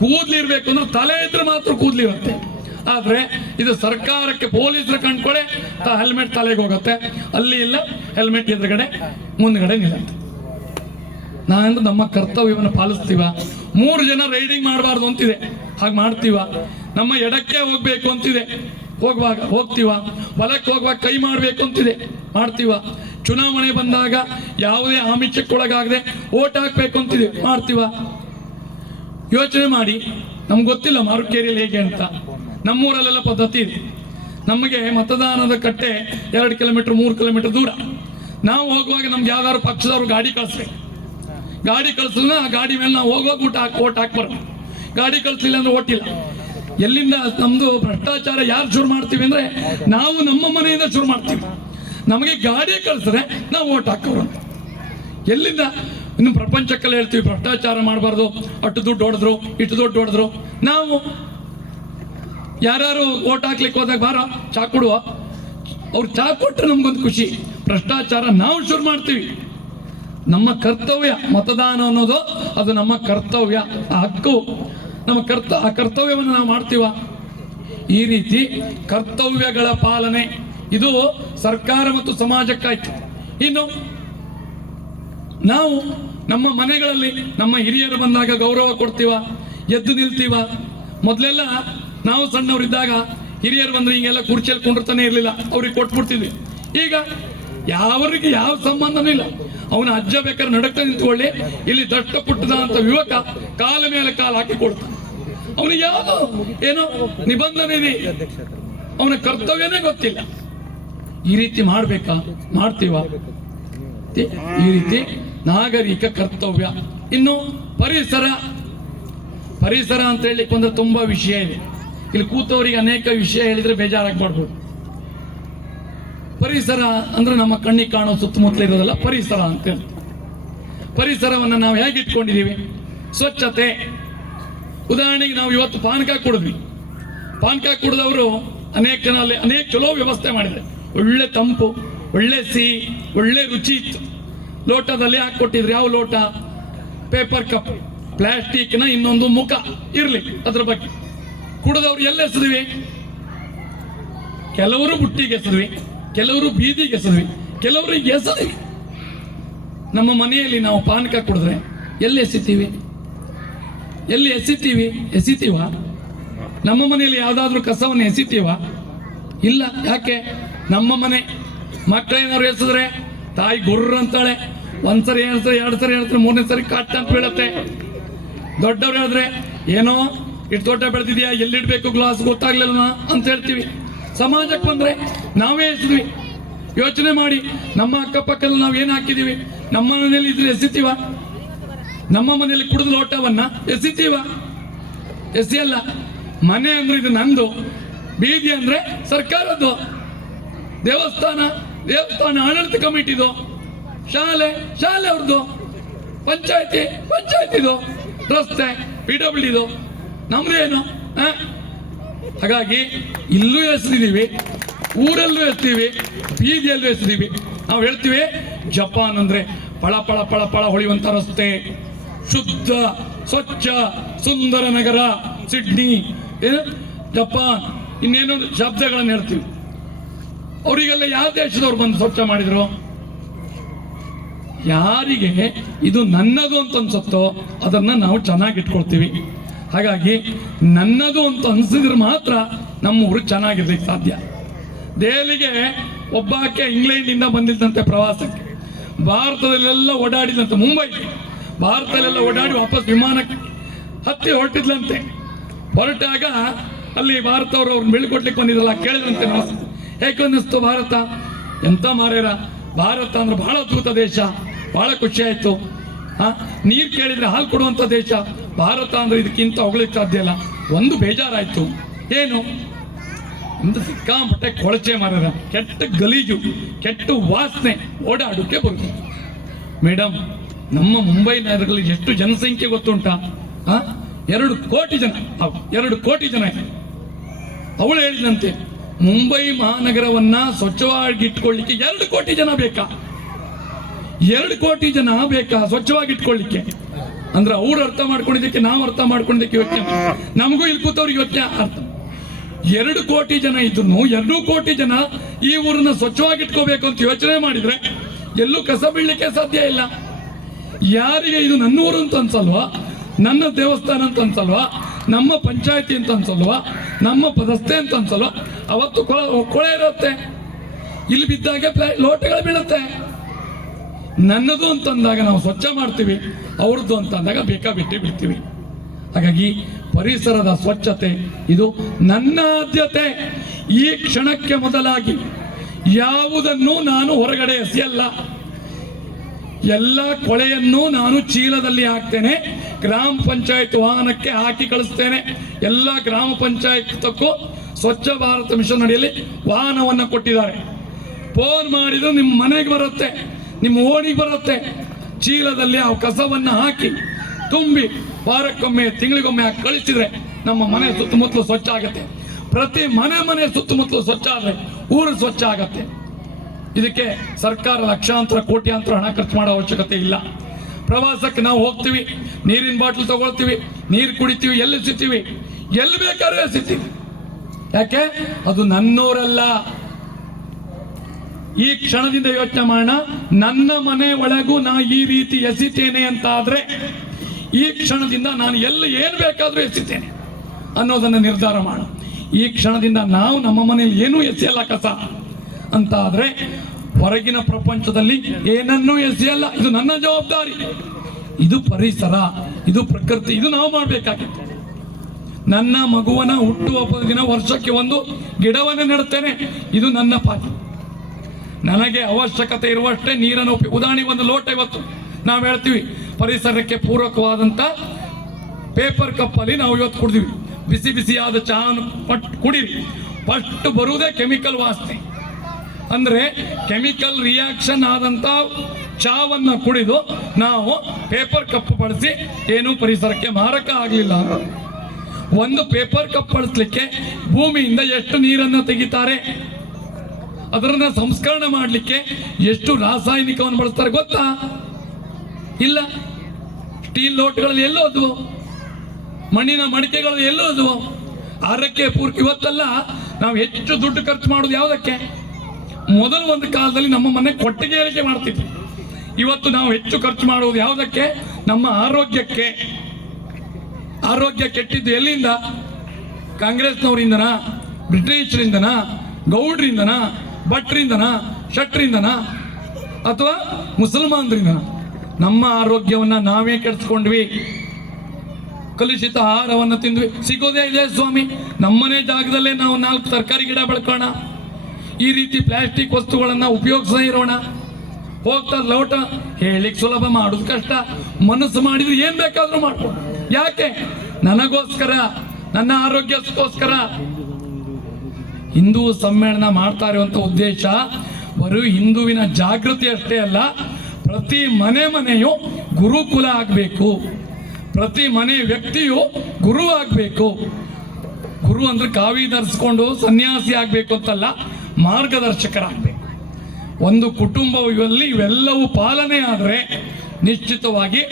ಕೂದಲಿರ್ಬೇಕು ಅಂದ್ರೆ ತಲೆ ಇದ್ರೆ ಮಾತ್ರ ಕೂದಲಿರುತ್ತೆ. ಆದರೆ ಇದು ಸರ್ಕಾರಕ್ಕೆ ಪೊಲೀಸರು ಕಂಡ್ಕೊಳ್ಳೆ ಹೆಲ್ಮೆಟ್ ತಲೆಗೆ ಹೋಗುತ್ತೆ, ಅಲ್ಲಿ ಇಲ್ಲ ಹೆಲ್ಮೆಟ್ ಎದುರುಗಡೆ ಮುಂದ್ಗಡೆ ನಿಲ್ಲುತ್ತೆ. ನಾನು ನಮ್ಮ ಕರ್ತವ್ಯವನ್ನು ಪಾಲಿಸ್ತೀವ? 3 ಜನ ರೈಡಿಂಗ್ ಮಾಡಬಾರ್ದು ಅಂತಿದೆ, ಹಾಗೆ ಮಾಡ್ತೀವ? ನಮ್ಮ ಎಡಕ್ಕೆ ಹೋಗ್ಬೇಕು ಅಂತಿದೆ, ಹೋಗ್ತೀವ? ಬಲಕ್ಕೆ ಹೋಗುವಾಗ ಕೈ ಮಾಡಬೇಕು ಅಂತಿದೆ, ಮಾಡ್ತೀವ? ಚುನಾವಣೆ ಬಂದಾಗ ಯಾವುದೇ ಆಮಿಷಕ್ಕೊಳಗಾಗದೆ ಓಟ್ ಹಾಕ್ಬೇಕು ಅಂತಿದೆ, ಮಾಡ್ತೀವ? ಯೋಚನೆ ಮಾಡಿ. ನಮ್ಗೆ ಗೊತ್ತಿಲ್ಲ ಮಾರುಕೇರಿಯಲ್ಲಿ ಹೇಗೆ ಅಂತ. ನಮ್ಮೂರಲ್ಲೆಲ್ಲ ಪದ್ಧತಿ ಇದೆ. ನಮಗೆ ಮತದಾನದ ಕಟ್ಟೆ 2 ಕಿಲೋಮೀಟರ್ 3 ಕಿಲೋಮೀಟರ್ ದೂರ. ನಾವು ಹೋಗುವಾಗ ನಮ್ಗೆ ಯಾವ್ದಾದ್ರು ಪಕ್ಷದವ್ರು ಗಾಡಿ ಕಳಿಸ್ಬೇಕು. ಗಾಡಿ ಕಳಿಸಿದ್ರೆ ಆ ಗಾಡಿ ಮೇಲೆ ನಾವು ಹೋಗುವಾಗ ಓಟ್ ಹಾಕ್ಬಾರ್ದು. ಗಾಡಿ ಕಳಿಸ್ಲಿಲ್ಲ ಅಂದ್ರೆ ಓಟಿಲ್ಲ. ಎಲ್ಲಿಂದ ನಮ್ದು ಭ್ರಷ್ಟಾಚಾರ ಯಾರು ಶುರು ಮಾಡ್ತೀವಿ ಅಂದ್ರೆ ನಾವು ನಮ್ಮ ಮನೆಯಿಂದ ಶುರು ಮಾಡ್ತೀವಿ. ನಮಗೆ ಗಾಡಿ ಕಳಿಸಿದ್ರೆ ನಾವು ಓಟ್ ಹಾಕೋರು. ಎಲ್ಲಿಂದ? ಇನ್ನು ಪ್ರಪಂಚಕ್ಕೆಲ್ಲ ಹೇಳ್ತೀವಿ ಭ್ರಷ್ಟಾಚಾರ ಮಾಡಬಾರ್ದು, ಅಷ್ಟು ದುಡ್ಡು ಹೊಡೆದ್ರು, ಇಷ್ಟು ದುಡ್ಡು ಹೊಡೆದ್ರು. ನಾವು ಯಾರು ಓಟ್ ಹಾಕ್ಲಿಕ್ಕೆ ಹೋದಾಗ ಬಾರ ಚಾ ಕೊಡುವ, ಅವ್ರು ಚಾ ಕೊಟ್ಟರೆ ನಮ್ಗೊಂದು ಖುಷಿ. ಭ್ರಷ್ಟಾಚಾರ ನಾವು ಶುರು ಮಾಡ್ತೀವಿ. ನಮ್ಮ ಕರ್ತವ್ಯ ಮತದಾನ ಅನ್ನೋದು, ಅದು ನಮ್ಮ ಕರ್ತವ್ಯ, ಆ ಹಕ್ಕು ನಮ್ಮ ಆ ಕರ್ತವ್ಯವನ್ನು ನಾವು ಮಾಡ್ತೀವ? ಈ ರೀತಿ ಕರ್ತವ್ಯಗಳ ಪಾಲನೆ ಇದು ಸರ್ಕಾರ ಮತ್ತು ಸಮಾಜಕ್ಕಾಯ್ತು. ಇನ್ನು ನಾವು ನಮ್ಮ ಮನೆಗಳಲ್ಲಿ ನಮ್ಮ ಹಿರಿಯರು ಬಂದಾಗ ಗೌರವ ಕೊಡ್ತೀವ, ಎದ್ದು ನಿಲ್ತೀವ? ಮೊದಲೆಲ್ಲ ನಾವು ಸಣ್ಣವರಿದ್ದಾಗ ಹಿರಿಯರು ಬಂದ್ರೆ ಹಿಂಗೆಲ್ಲ ಕುರ್ಚಿಯಲ್ಲಿ ಕುಂಡಿರ್ತಾನೆ ಇರಲಿಲ್ಲ, ಅವ್ರಿಗೆ ಕೊಟ್ಬಿಡ್ತಿದ್ವಿ. ಈಗ ಯಾವರಿಗೆ ಯಾವ ಸಂಬಂಧನೂ ಇಲ್ಲ. ಅವನ ಅಜ್ಜ ಬೇಕಾದ್ರೆ ನಡಕ್ತಾ ನಿಂತ್ಕೊಳ್ಳಿ, ಇಲ್ಲಿ ದಟ್ಟ ಪುಟ್ಟದ ಅಂತ ಯುವಕ ಕಾಲ ಮೇಲೆ ಕಾಲು ಹಾಕಿ ಕೊಡ್ತಾನೆ. ಅವನಿಗೆ ಯಾವುದು ಏನೋ ನಿಬಂಧನೆ ಇದೆ, ಅವನ ಕರ್ತವ್ಯನೇ ಗೊತ್ತಿಲ್ಲ. ಈ ರೀತಿ ಮಾಡ್ಬೇಕಾ? ಮಾಡ್ತೀವ? ಈ ರೀತಿ ನಾಗರಿಕ ಕರ್ತವ್ಯ. ಇನ್ನು ಪರಿಸರ ಅಂತ ಹೇಳಲಿಕ್ಕೆ ಬಂದ್ರೆ ತುಂಬಾ ವಿಷಯ ಇದೆ. ಇಲ್ಲಿ ಕೂತವರಿಗೆ ಅನೇಕ ವಿಷಯ ಹೇಳಿದ್ರೆ ಬೇಜಾರಾಗ್ಬಾರ್ದು. ಪರಿಸರ ಅಂದ್ರೆ ನಮ್ಮ ಕಣ್ಣಿಗೆ ಕಾಣೋ ಸುತ್ತಮುತ್ತಲ ಇರೋದಲ್ಲ ಪರಿಸರ ಅಂತ ಹೇಳಿ. ಪರಿಸರವನ್ನು ನಾವು ಹೇಗೆ ಇಟ್ಕೊಂಡಿದ್ದೀವಿ? ಸ್ವಚ್ಛತೆ. ಉದಾಹರಣೆಗೆ ನಾವು ಇವತ್ತು ಪಾನಕ ಕುಡಿದ್ವಿ. ಪಾನಕ ಕುಡಿದವರು ಅನೇಕ ಚಲೋ ವ್ಯವಸ್ಥೆ ಮಾಡಿದ್ದಾರೆ. ಒಳ್ಳೆ ತಂಪು, ಒಳ್ಳೆ ಸಿಹಿ, ಒಳ್ಳೆ ರುಚಿ ಇತ್ತು. ಲೋಟದಲ್ಲಿ ಹಾಕೊಟ್ಟಿದ್ರು. ಯಾವ ಲೋಟ? ಪೇಪರ್ ಕಪ್, ಪ್ಲಾಸ್ಟಿಕ್ನ ಇನ್ನೊಂದು ಮುಖ ಇರ್ಲಿ ಅದ್ರ ಬಗ್ಗೆ. ಕುಡಿದವ್ರು ಎಲ್ಲ ಎಸೆದ್ವಿ? ಕೆಲವರು ಬುಟ್ಟಿಗೆ ಎಸೆದ್ವಿ, ಕೆಲವರು ಬೀದಿಗೆ ಎಸೆದ್ವಿ, ಕೆಲವರು ಎಸೆದ್ವಿ. ನಮ್ಮ ಮನೆಯಲ್ಲಿ ನಾವು ಪಾನಕ ಕುಡಿದ್ರೆ ಎಲ್ಲಿ ಎಸಿತೀವಿ? ಎಸಿತೀವ? ನಮ್ಮ ಮನೆಯಲ್ಲಿ ಯಾವ್ದಾದ್ರು ಕಸವನ್ನು ಎಸಿತೀವ? ಇಲ್ಲ. ಯಾಕೆ? ನಮ್ಮ ಮನೆ. ಮಕ್ಕಳೇನಾದ್ರು ಎಸಿದ್ರೆ ತಾಯಿ ಗುರ್ರ ಅಂತಾಳೆ. ಒಂದ್ಸರಿ, 2 ಸರಿ, 3ನೇ ಸರಿ ಕಟ್ ಅಂತ ಬೀಳತ್ತೆ. ದೊಡ್ಡವ್ರು ಹೇಳಿದ್ರೆ ಏನೋ ಇಷ್ಟು ತೋಟ ಬೆಳೆದಿದ್ಯಾ, ಎಲ್ಲಿಡ್ಬೇಕು ಗ್ಲಾಸ್ ಗೊತ್ತಾಗ್ಲಿಲ್ಲ ಅಂತ ಹೇಳ್ತೀವಿ. ಸಮಾಜಕ್ಕೆ ಬಂದ್ರೆ ನಾವೇ ಎಸಿದ್ವಿ. ಯೋಚನೆ ಮಾಡಿ, ನಮ್ಮ ಅಕ್ಕಪಕ್ಕದಲ್ಲಿ ನಾವು ಏನು ಹಾಕಿದೀವಿ? ನಮ್ಮ ಮನೆಯಲ್ಲಿ ಇದ್ರೆ ಎಸಿತೀವ? ನಮ್ಮ ಮನೆಯಲ್ಲಿ ಕುಡಿದ ಲೋಟವನ್ನ ಎಸಿತೀವ? ಎಸಿಯಲ್ಲ. ಮನೆ ಅಂದ್ರೆ ಇದು ನಂದು, ಬೀದಿ ಅಂದ್ರೆ ಸರ್ಕಾರದ್ದು, ದೇವಸ್ಥಾನ ಆಡಳಿತ ಕಮಿಟಿದು, ಶಾಲೆ ಅವ್ರದ್ದು, ಪಂಚಾಯತಿದು, ರಸ್ತೆ PWD ನಮ್ದೇನು? ಹಾಗಾಗಿ ಇಲ್ಲೂ ಎಸೆದಿದ್ದೀವಿ, ಊರಲ್ಲೂ ಎಸ್ತೀವಿ, ಬೀದಿಯಲ್ಲೂ ಎಸೆದೀವಿ. ನಾವು ಹೇಳ್ತೀವಿ ಜಪಾನ್ ಅಂದ್ರೆ ಪಳ ಪಳ ಪಳ ಪಳ ಹೊಳೆಯುವಂತ ರಸ್ತೆ, ಶುದ್ಧ ಸ್ವಚ್ಛ ಸುಂದರ ನಗರ ಸಿಡ್ನಿ, ಜಪಾನ್, ಇನ್ನೇನೋ ಶಬ್ದಗಳನ್ನು ಹೇಳ್ತೀವಿ. ಅವರಿಗೆಲ್ಲ ಯಾವ ದೇಶದವ್ರು ಬಂದು ಸ್ವಚ್ಛ ಮಾಡಿದ್ರು? ಯಾರಿಗೆ ಇದು ನನ್ನದು ಅಂತ ಅನ್ಸುತ್ತೋ ಅದನ್ನ ನಾವು ಚೆನ್ನಾಗಿ ಇಟ್ಕೊಳ್ತೀವಿ. ಹಾಗಾಗಿ ನನ್ನದು ಅಂತ ಅನ್ಸಿದ್ರೆ ಮಾತ್ರ ನಮ್ಮ ಊರು ಚೆನ್ನಾಗಿರ್ಲಿಕ್ಕೆ ಸಾಧ್ಯ. ದೆಹಲಿಗೆ ಒಬ್ಬಾಕೆ ಇಂಗ್ಲೆಂಡಿಂದ ಬಂದಿದ್ದಂತೆ ಪ್ರವಾಸಕ್ಕೆ, ಭಾರತದಲ್ಲೆಲ್ಲ ಓಡಾಡಿದಂತೆ, ಮುಂಬೈ ಭಾರತದಲ್ಲೆಲ್ಲ ಓಡಾಡಿ ವಾಪಸ್ ವಿಮಾನಕ್ಕೆ ಹತ್ತಿ ಹೊರಟಿದ್ಲಂತೆ. ಹೊರಟಾಗ ಅಲ್ಲಿ ಭಾರತವ್ರು ಅವ್ರನ್ನ ಬೀಳ್ಕೊಡ್ಲಿಕ್ಕೆ ಬಂದಿದ್ದಲ್ಲ, ಕೇಳಿದ್ರಂತೆ ಹೇಗೆ ಅನ್ನಿಸ್ತು ಭಾರತ? ಎಂತ ಮಾರೇರ, ಭಾರತ ಅಂದ್ರೆ ಬಹಳ ಅದ್ಭುತ ದೇಶ, ಬಹಳ ಖುಷಿ ಆಯ್ತು. ನೀರು ಕೇಳಿದ್ರೆ ಹಾಲು ಕೊಡುವಂತ ದೇಶ ಭಾರತ ಅಂದ್ರೆ ಇದಕ್ಕಿಂತ ಹೊಗಳಿಕ್ ಸಾಧ್ಯ ಇಲ್ಲ. ಒಂದು ಬೇಜಾರಾಯ್ತು, ಏನು ಒಂದು ಸಿಕ್ಕಾಪಟ್ಟೆ ಕೊಳಚೆ ಮಾರೇರ, ಕೆಟ್ಟ ಗಲೀಜು, ಕೆಟ್ಟ ವಾಸನೆ ಓಡಾಡೋಕೆ ಬರುತ್ತೆ. ಮೇಡಮ್, ನಮ್ಮ ಮುಂಬೈ ನಗರದಲ್ಲಿ ಎಷ್ಟು ಜನಸಂಖ್ಯೆ ಗೊತ್ತುಂಟಾ? 2 ಕೋಟಿ ಜನ, 2 ಕೋಟಿ ಜನ. ಅವಳು ಹೇಳಿದಂತೆ ಮುಂಬೈ ಮಹಾನಗರವನ್ನ ಸ್ವಚ್ಛವಾಗಿಟ್ಕೊಳ್ಳಿಕ್ಕೆ 2 ಕೋಟಿ ಜನ ಬೇಕಾ? 2 ಕೋಟಿ ಜನ ಬೇಕಾ ಸ್ವಚ್ಛವಾಗಿಟ್ಕೊಳ್ಳಿಕ್ಕೆ? ಅಂದ್ರೆ ಅವ್ರು ಅರ್ಥ ಮಾಡ್ಕೊಂಡಿದ್ದಕ್ಕೆ, ನಾವು ಅರ್ಥ ಮಾಡ್ಕೊಂಡಿದ್ದಕ್ಕೆ ಯೋಚನೆ, ನಮಗೂ ಇಲ್ಲಿ ಕೂತವ್ರಿಗೆ ಯೋಚನೆ ಅರ್ಥ. 2 ಕೋಟಿ ಜನ ಇದ್ರು 2 ಕೋಟಿ ಜನ ಈ ಊರನ್ನ ಸ್ವಚ್ಛವಾಗಿಟ್ಕೋಬೇಕು ಅಂತ ಯೋಚನೆ ಮಾಡಿದ್ರೆ ಎಲ್ಲೂ ಕಸ ಬೀಳಲಿಕ್ಕೆ ಸಾಧ್ಯ ಇಲ್ಲ. ಯಾರಿಗೆ ಇದು ನನ್ನ ಊರು ಅಂತ ಅನ್ಸಲ್ವಾ, ನನ್ನ ದೇವಸ್ಥಾನ ಅಂತ ಅನ್ಸಲ್ವಾ, ನಮ್ಮ ಪಂಚಾಯತಿ ಅಂತ ಅನ್ಸಲ್ವಾ, ನಮ್ಮ ರಸ್ತೆ ಅಂತ ಅನ್ಸಲ್ವಾ? ಅವತ್ತು ಕೊಳೆ ಇರುತ್ತೆ, ಇಲ್ಲಿ ಬಿದ್ದಾಗೆ ಲೋಟಗಳು ಬೀಳುತ್ತೆ. ನನ್ನದು ಅಂತಂದಾಗ ನಾವು ಸ್ವಚ್ಛ ಮಾಡ್ತೀವಿ, ಅವ್ರದ್ದು ಅಂತಂದಾಗ ಬೇಕಾಬಿಟ್ಟಿ ಬಿಡ್ತೀವಿ. ಹಾಗಾಗಿ ಪರಿಸರದ ಸ್ವಚ್ಛತೆ ಇದು ನನ್ನ ಆದ್ಯತೆ. ಈ ಕ್ಷಣಕ್ಕೆ ಮೊದಲಾಗಿ ಯಾವುದನ್ನು ನಾನು ಹೊರಗಡೆ ಎಸೆಯಲ್ಲ. ಎಲ್ಲ ಕೊಳೆಯನ್ನು ನಾನು ಚೀಲದಲ್ಲಿ ಹಾಕ್ತೇನೆ, ಗ್ರಾಮ ಪಂಚಾಯತ್ ವಾಹನಕ್ಕೆ ಹಾಕಿ ಕಳಿಸ್ತೇನೆ. ಎಲ್ಲ ಗ್ರಾಮ ಪಂಚಾಯತ್ಗೂ ಸ್ವಚ್ಛ ಭಾರತ ಮಿಷನ್ ಅಡಿಯಲ್ಲಿ ವಾಹನವನ್ನು ಕೊಟ್ಟಿದ್ದಾರೆ. ಫೋನ್ ಮಾಡಿದ್ರು ನಿಮ್ಮ ಮನೆಗೆ ಬರುತ್ತೆ, ನಿಮ್ಮ ಓಣಿಗೆ ಬರುತ್ತೆ. ಚೀಲದಲ್ಲಿ ಆ ಕಸವನ್ನು ಹಾಕಿ ತುಂಬಿ ವಾರಕ್ಕೊಮ್ಮೆ ತಿಂಗಳಿಗೊಮ್ಮೆ ಹಾಕಿ ಕಳಿಸಿದ್ರೆ ನಮ್ಮ ಮನೆ ಸುತ್ತಮುತ್ತಲು ಸ್ವಚ್ಛ ಆಗುತ್ತೆ. ಪ್ರತಿ ಮನೆ ಸುತ್ತಮುತ್ತಲು ಸ್ವಚ್ಛ ಆದರೆ ಊರು ಸ್ವಚ್ಛ ಆಗತ್ತೆ. ಇದಕ್ಕೆ ಸರ್ಕಾರ ಲಕ್ಷಾಂತರ ಕೋಟ್ಯಾಂತರ ಹಣ ಖರ್ಚು ಮಾಡೋ ಅವಶ್ಯಕತೆ ಇಲ್ಲ. ಪ್ರವಾಸಕ್ಕೆ ನಾವು ಹೋಗ್ತೀವಿ, ನೀರಿನ ಬಾಟ್ಲು ತಗೊಳ್ತೀವಿ, ನೀರು ಕುಡಿತೀವಿ, ಎಲ್ಲಿ ಸಿಗ್ತೀವಿ, ಎಲ್ಲಿ ಬೇಕಾದ್ರೆ ಎಸಿತೀವಿ. ಯಾಕೆ? ಅದು ನನ್ನೂರಲ್ಲ. ಈ ಕ್ಷಣದಿಂದ ಯೋಚನೆ ಮಾಡೋಣ, ನನ್ನ ಮನೆ ಒಳಗೂ ನಾ ಈ ರೀತಿ ಎಸಿತೇನೆ ಅಂತ ಆದ್ರೆ ಈ ಕ್ಷಣದಿಂದ ನಾನು ಎಲ್ಲಿ ಏನು ಬೇಕಾದ್ರೂ ಎಸಿತೇನೆ ಅನ್ನೋದನ್ನ ನಿರ್ಧಾರ ಮಾಡೋಣ. ಈ ಕ್ಷಣದಿಂದ ನಾವು ನಮ್ಮ ಮನೆಯಲ್ಲಿ ಏನೂ ಎಸೆಯಲ್ಲ ಕಸ ಅಂತ ಆದ್ರೆ ಹೊರಗಿನ ಪ್ರಪಂಚದಲ್ಲಿ ಏನನ್ನೂ ಎಸೆಯಲ್ಲ. ಇದು ನನ್ನ ಜವಾಬ್ದಾರಿ, ಇದು ಪರಿಸರ, ಇದು ಪ್ರಕೃತಿ, ಇದು ನಾವು ಮಾಡಬೇಕಾಗಿತ್ತು. ನನ್ನ ಮಗುವನ ಹುಟ್ಟುಹಬ್ಬದ ದಿನ ವರ್ಷಕ್ಕೆ 1 ಗಿಡವನ್ನು ನೆಡುತ್ತೇನೆ, ಇದು ನನ್ನ ಪಾತ್ರ. ನನಗೆ ಅವಶ್ಯಕತೆ ಇರುವಷ್ಟೇ ನೀರನ್ನು ಉದಾಹರಣೆಗೆ 1 ಲೋಟ ಇವತ್ತು ನಾವು ಹೇಳ್ತೀವಿ ಪರಿಸರಕ್ಕೆ ಪೂರಕವಾದಂತ ಪೇಪರ್ ಕಪ್ಪಲ್ಲಿ ನಾವು ಇವತ್ತು ಕುಡಿದ್ವಿ. ಬಿಸಿ ಬಿಸಿಯಾದ ಚಹಾವನ್ನು ಕುಡೀರಿ, ಫಸ್ಟ್ ಬರುವುದೇ ಕೆಮಿಕಲ್ ವಾಸನೆ. ಅಂದ್ರೆ ಕೆಮಿಕಲ್ ರಿಯಾಕ್ಷನ್ ಆದಂತ ಚಹಾವನ್ನ ಕುಡಿದು ನಾವು ಪೇಪರ್ ಕಪ್ ಬಳಸಿ ಏನು ಪರಿಸರಕ್ಕೆ ಮಾರಕ ಆಗಲಿಲ್ಲ. ಒಂದು ಪೇಪರ್ ಕಪ್ ಬಳಸಲಿಕ್ಕೆ ಭೂಮಿಯಿಂದ ಎಷ್ಟು ನೀರನ್ನು ತೆಗಿತಾರೆ, ಅದರನ್ನ ಸಂಸ್ಕರಣೆ ಮಾಡಲಿಕ್ಕೆ ಎಷ್ಟು ರಾಸಾಯನಿಕವನ್ನು ಬಳಸ್ತಾರೆ ಗೊತ್ತಾ? ಇಲ್ಲ. ಸ್ಟೀಲ್ ಲೋಟಗಳಲ್ಲಿ ಎಲ್ಲೋದು, ಮಣ್ಣಿನ ಮಡಿಕೆಗಳು ಎಲ್ಲೋದು, ಆರೋಗ್ಯ ಪೂರ್ತಿ. ಇವತ್ತೆಲ್ಲ ನಾವು ಹೆಚ್ಚು ದುಡ್ಡು ಖರ್ಚು ಮಾಡೋದು ಯಾವುದಕ್ಕೆ? ಮೊದಲು ಒಂದು ಕಾಲದಲ್ಲಿ ನಮ್ಮ ಮನೆ ಕೊಟ್ಟಿಗೆ ಏರಿಕೆ ಮಾಡ್ತಿದ್ವಿ. ಇವತ್ತು ನಾವು ಹೆಚ್ಚು ಖರ್ಚು ಮಾಡುವುದು ಯಾವುದಕ್ಕೆ? ನಮ್ಮ ಆರೋಗ್ಯಕ್ಕೆ. ಆರೋಗ್ಯ ಕೆಟ್ಟಿದ್ದು ಎಲ್ಲಿಂದ? ಕಾಂಗ್ರೆಸ್ನವರಿಂದನ, ಬ್ರಿಟಿಷರಿಂದನ, ಗೌಡ್ರಿಂದನ, ಭಟ್ರಿಂದನ, ಶಟ್ರಿಂದನ, ಅಥವಾ ಮುಸಲ್ಮಾನರಿಂದ? ನಮ್ಮ ಆರೋಗ್ಯವನ್ನ ನಾವೇ ಕೆಡಿಸ್ಕೊಂಡ್ವಿ. ಕಲುಷಿತ ಆಹಾರವನ್ನು ತಿಂದ್ವಿ. ಸಿಗೋದೇ ಇದೆ ಸ್ವಾಮಿ, ನಮ್ಮನೆ ಜಾಗದಲ್ಲೇ ನಾವು 4 ತರಕಾರಿ ಗಿಡ ಬೆಳ್ಕೋಣ. ಈ ರೀತಿ ಪ್ಲಾಸ್ಟಿಕ್ ವಸ್ತುಗಳನ್ನ ಉಪಯೋಗಿಸದೇ ಇರೋಣ. ಹೋಗ್ತಾ ಲೋಟ ಹೇಳಿಕ್ ಸುಲಭ, ಮಾಡೋದು ಕಷ್ಟ. ಮನಸ್ಸು ಮಾಡಿದ್ರೆ ಏನ್ ಬೇಕಾದ್ರೂ ಮಾಡ್ಕೊಂಡು. ಯಾಕೆ? ನನಗೋಸ್ಕರ, ನನ್ನ ಆರೋಗ್ಯಕ್ಕೋಸ್ಕರ. ಹಿಂದೂ ಸಮ್ಮೇಳನ ಮಾಡ್ತಾ ಇರುವಂತ ಉದ್ದೇಶ ಬರೀ ಹಿಂದುವಿನ ಜಾಗೃತಿ ಅಷ್ಟೇ ಅಲ್ಲ, ಪ್ರತಿ ಮನೆಯೂ ಗುರುಕುಲ ಆಗಬೇಕು. ಪ್ರತಿ ಮನೆ ವ್ಯಕ್ತಿಯು ಗುರು ಆಗಬೇಕು. ಗುರು ಅಂದ್ರೆ ಕಾವಿ ಧರಿಸ್ಕೊಂಡು ಸನ್ಯಾಸಿ ಆಗಬೇಕು ಅಂತಲ್ಲ, ಮಾರ್ಗದರ್ಶಕರಾಗಬೇಕು. ಒಂದು ಕುಟುಂಬದಲ್ಲಿ ಇವೆಲ್ಲವೂ ಪಾಲನೆ ಆದರೆ ನಿಶ್ಚಿತವಾಗಿ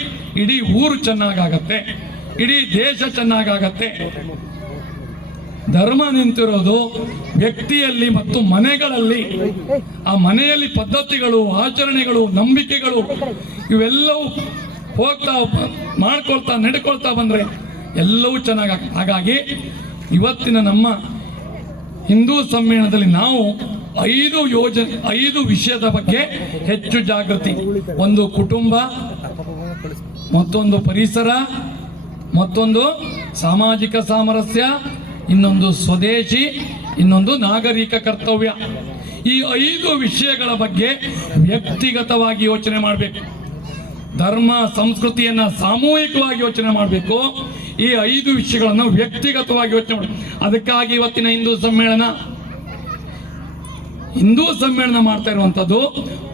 ಇಡೀ ಊರು ಚೆನ್ನಾಗಾಗತ್ತೆ, ಇಡೀ ದೇಶ ಚೆನ್ನಾಗಾಗತ್ತೆ. ಧರ್ಮ ನಿಂತಿರೋದು ವ್ಯಕ್ತಿಯಲ್ಲಿ ಮತ್ತು ಮನೆಗಳಲ್ಲಿ. ಆ ಮನೆಯಲ್ಲಿ ಪದ್ಧತಿಗಳು, ಆಚರಣೆಗಳು, ನಂಬಿಕೆಗಳು ಇವೆಲ್ಲವೂ ಹೋಗ್ತಾ ನಡ್ಕೊಳ್ತಾ ಬಂದ್ರೆ ಎಲ್ಲವೂ ಚೆನ್ನಾಗಿ. ಹಾಗಾಗಿ ಇವತ್ತಿನ ನಮ್ಮ ಹಿಂದೂ ಸಮ್ಮೇಳನದಲ್ಲಿ ನಾವು 5 ವಿಷಯದ ಬಗ್ಗೆ ಹೆಚ್ಚು ಜಾಗೃತಿ. ಒಂದು ಕುಟುಂಬ, ಮತ್ತೊಂದು ಪರಿಸರ, ಮತ್ತೊಂದು ಸಾಮಾಜಿಕ ಸಾಮರಸ್ಯ, ಇನ್ನೊಂದು ಸ್ವದೇಶಿ, ಇನ್ನೊಂದು ನಾಗರಿಕ ಕರ್ತವ್ಯ. ಈ 5 ವಿಷಯಗಳ ಬಗ್ಗೆ ವ್ಯಕ್ತಿಗತವಾಗಿ ಯೋಚನೆ ಮಾಡಬೇಕು. ಧರ್ಮ ಸಂಸ್ಕೃತಿಯನ್ನು ಸಾಮೂಹಿಕವಾಗಿ ಯೋಚನೆ ಮಾಡಬೇಕು. ಈ 5 ವಿಷಯಗಳನ್ನು ವ್ಯಕ್ತಿಗತವಾಗಿ ಯೋಚನೆ ಮಾಡಬೇಕು. ಅದಕ್ಕಾಗಿ ಇವತ್ತಿನ ಹಿಂದೂ ಸಮ್ಮೇಳನ ಮಾಡ್ತಾ ಇರುವಂಥದ್ದು,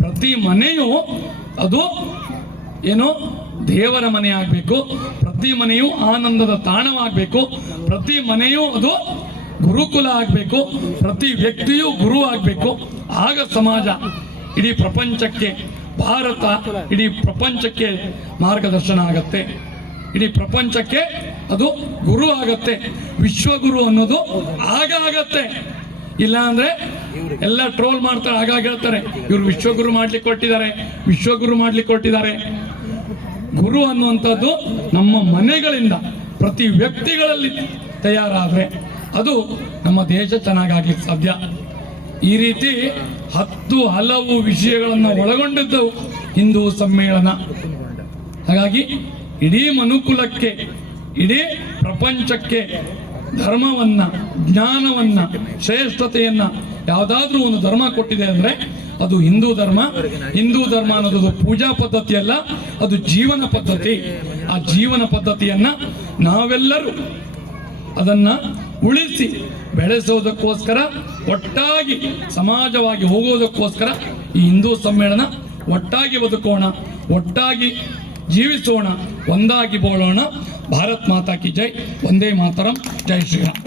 ಪ್ರತಿ ಮನೆಯೂ ಅದು ಏನು ದೇವರ ಮನೆ ಆಗಬೇಕು, ಪ್ರತಿ ಮನೆಯೂ ಆನಂದದ ತಾಣವಾಗಬೇಕು, ಪ್ರತಿ ಮನೆಯೂ ಅದು ಗುರುಕುಲ ಆಗಬೇಕು, ಪ್ರತಿ ವ್ಯಕ್ತಿಯೂ ಗುರು ಆಗಬೇಕು. ಆಗ ಸಮಾಜ ಇಡೀ ಪ್ರಪಂಚಕ್ಕೆ, ಭಾರತ ಇಡೀ ಪ್ರಪಂಚಕ್ಕೆ ಮಾರ್ಗದರ್ಶನ ಆಗತ್ತೆ, ಇಡೀ ಪ್ರಪಂಚಕ್ಕೆ ಅದು ಗುರು ಆಗತ್ತೆ. ವಿಶ್ವಗುರು ಅನ್ನೋದು ಆಗ ಆಗತ್ತೆ. ಇಲ್ಲ ಅಂದ್ರೆ ಎಲ್ಲ ಟ್ರೋಲ್ ಮಾಡ್ತಾರೆ, ಆಗಾಗ ಹೇಳ್ತಾರೆ ಇವರು ವಿಶ್ವಗುರು ಮಾಡ್ಲಿಕ್ಕೆ ಕೊಟ್ಟಿದ್ದಾರೆ. ಗುರು ಅನ್ನುವಂಥದ್ದು ನಮ್ಮ ಮನೆಗಳಿಂದ, ಪ್ರತಿ ವ್ಯಕ್ತಿಗಳಲ್ಲಿ ತಯಾರಾದರೆ ಅದು ನಮ್ಮ ದೇಶ ಚೆನ್ನಾಗಾಗ್ಲಿಕ್ಕೆ ಸಾಧ್ಯ. ಈ ರೀತಿ 10 ಹಲವು ವಿಷಯಗಳನ್ನು ಒಳಗೊಂಡಿದ್ದು ಹಿಂದೂ ಸಮ್ಮೇಳನ. ಹಾಗಾಗಿ ಇಡೀ ಮನುಕುಲಕ್ಕೆ, ಇಡೀ ಪ್ರಪಂಚಕ್ಕೆ ಧರ್ಮವನ್ನ, ಜ್ಞಾನವನ್ನ, ಶ್ರೇಷ್ಠತೆಯನ್ನ ಯಾವುದಾದ್ರೂ ಒಂದು ಧರ್ಮ ಕೊಟ್ಟಿದೆ ಅಂದರೆ ಅದು ಹಿಂದೂ ಧರ್ಮ. ಹಿಂದೂ ಧರ್ಮ ಅನ್ನೋದು ಪೂಜಾ ಪದ್ಧತಿ ಅಲ್ಲ, ಅದು ಜೀವನ ಪದ್ಧತಿ. ಆ ಜೀವನ ಪದ್ಧತಿಯನ್ನ ನಾವೆಲ್ಲರೂ ಅದನ್ನ ಉಳಿಸಿ ಬೆಳೆಸೋದಕ್ಕೋಸ್ಕರ, ಒಟ್ಟಾಗಿ ಸಮಾಜವಾಗಿ ಹೋಗೋದಕ್ಕೋಸ್ಕರ ಈ ಹಿಂದೂ ಸಮ್ಮೇಳನ. ಒಟ್ಟಾಗಿ ಬದುಕೋಣ, ಒಟ್ಟಾಗಿ ಜೀವಿಸೋಣ, ಒಂದಾಗಿ ಬಾಳೋಣ. ಭಾರತ್ ಮಾತಾ ಕಿ ಜೈ. ವಂದೇ ಮಾತರಂ. ಜೈ ಶ್ರೀರಾಮ್.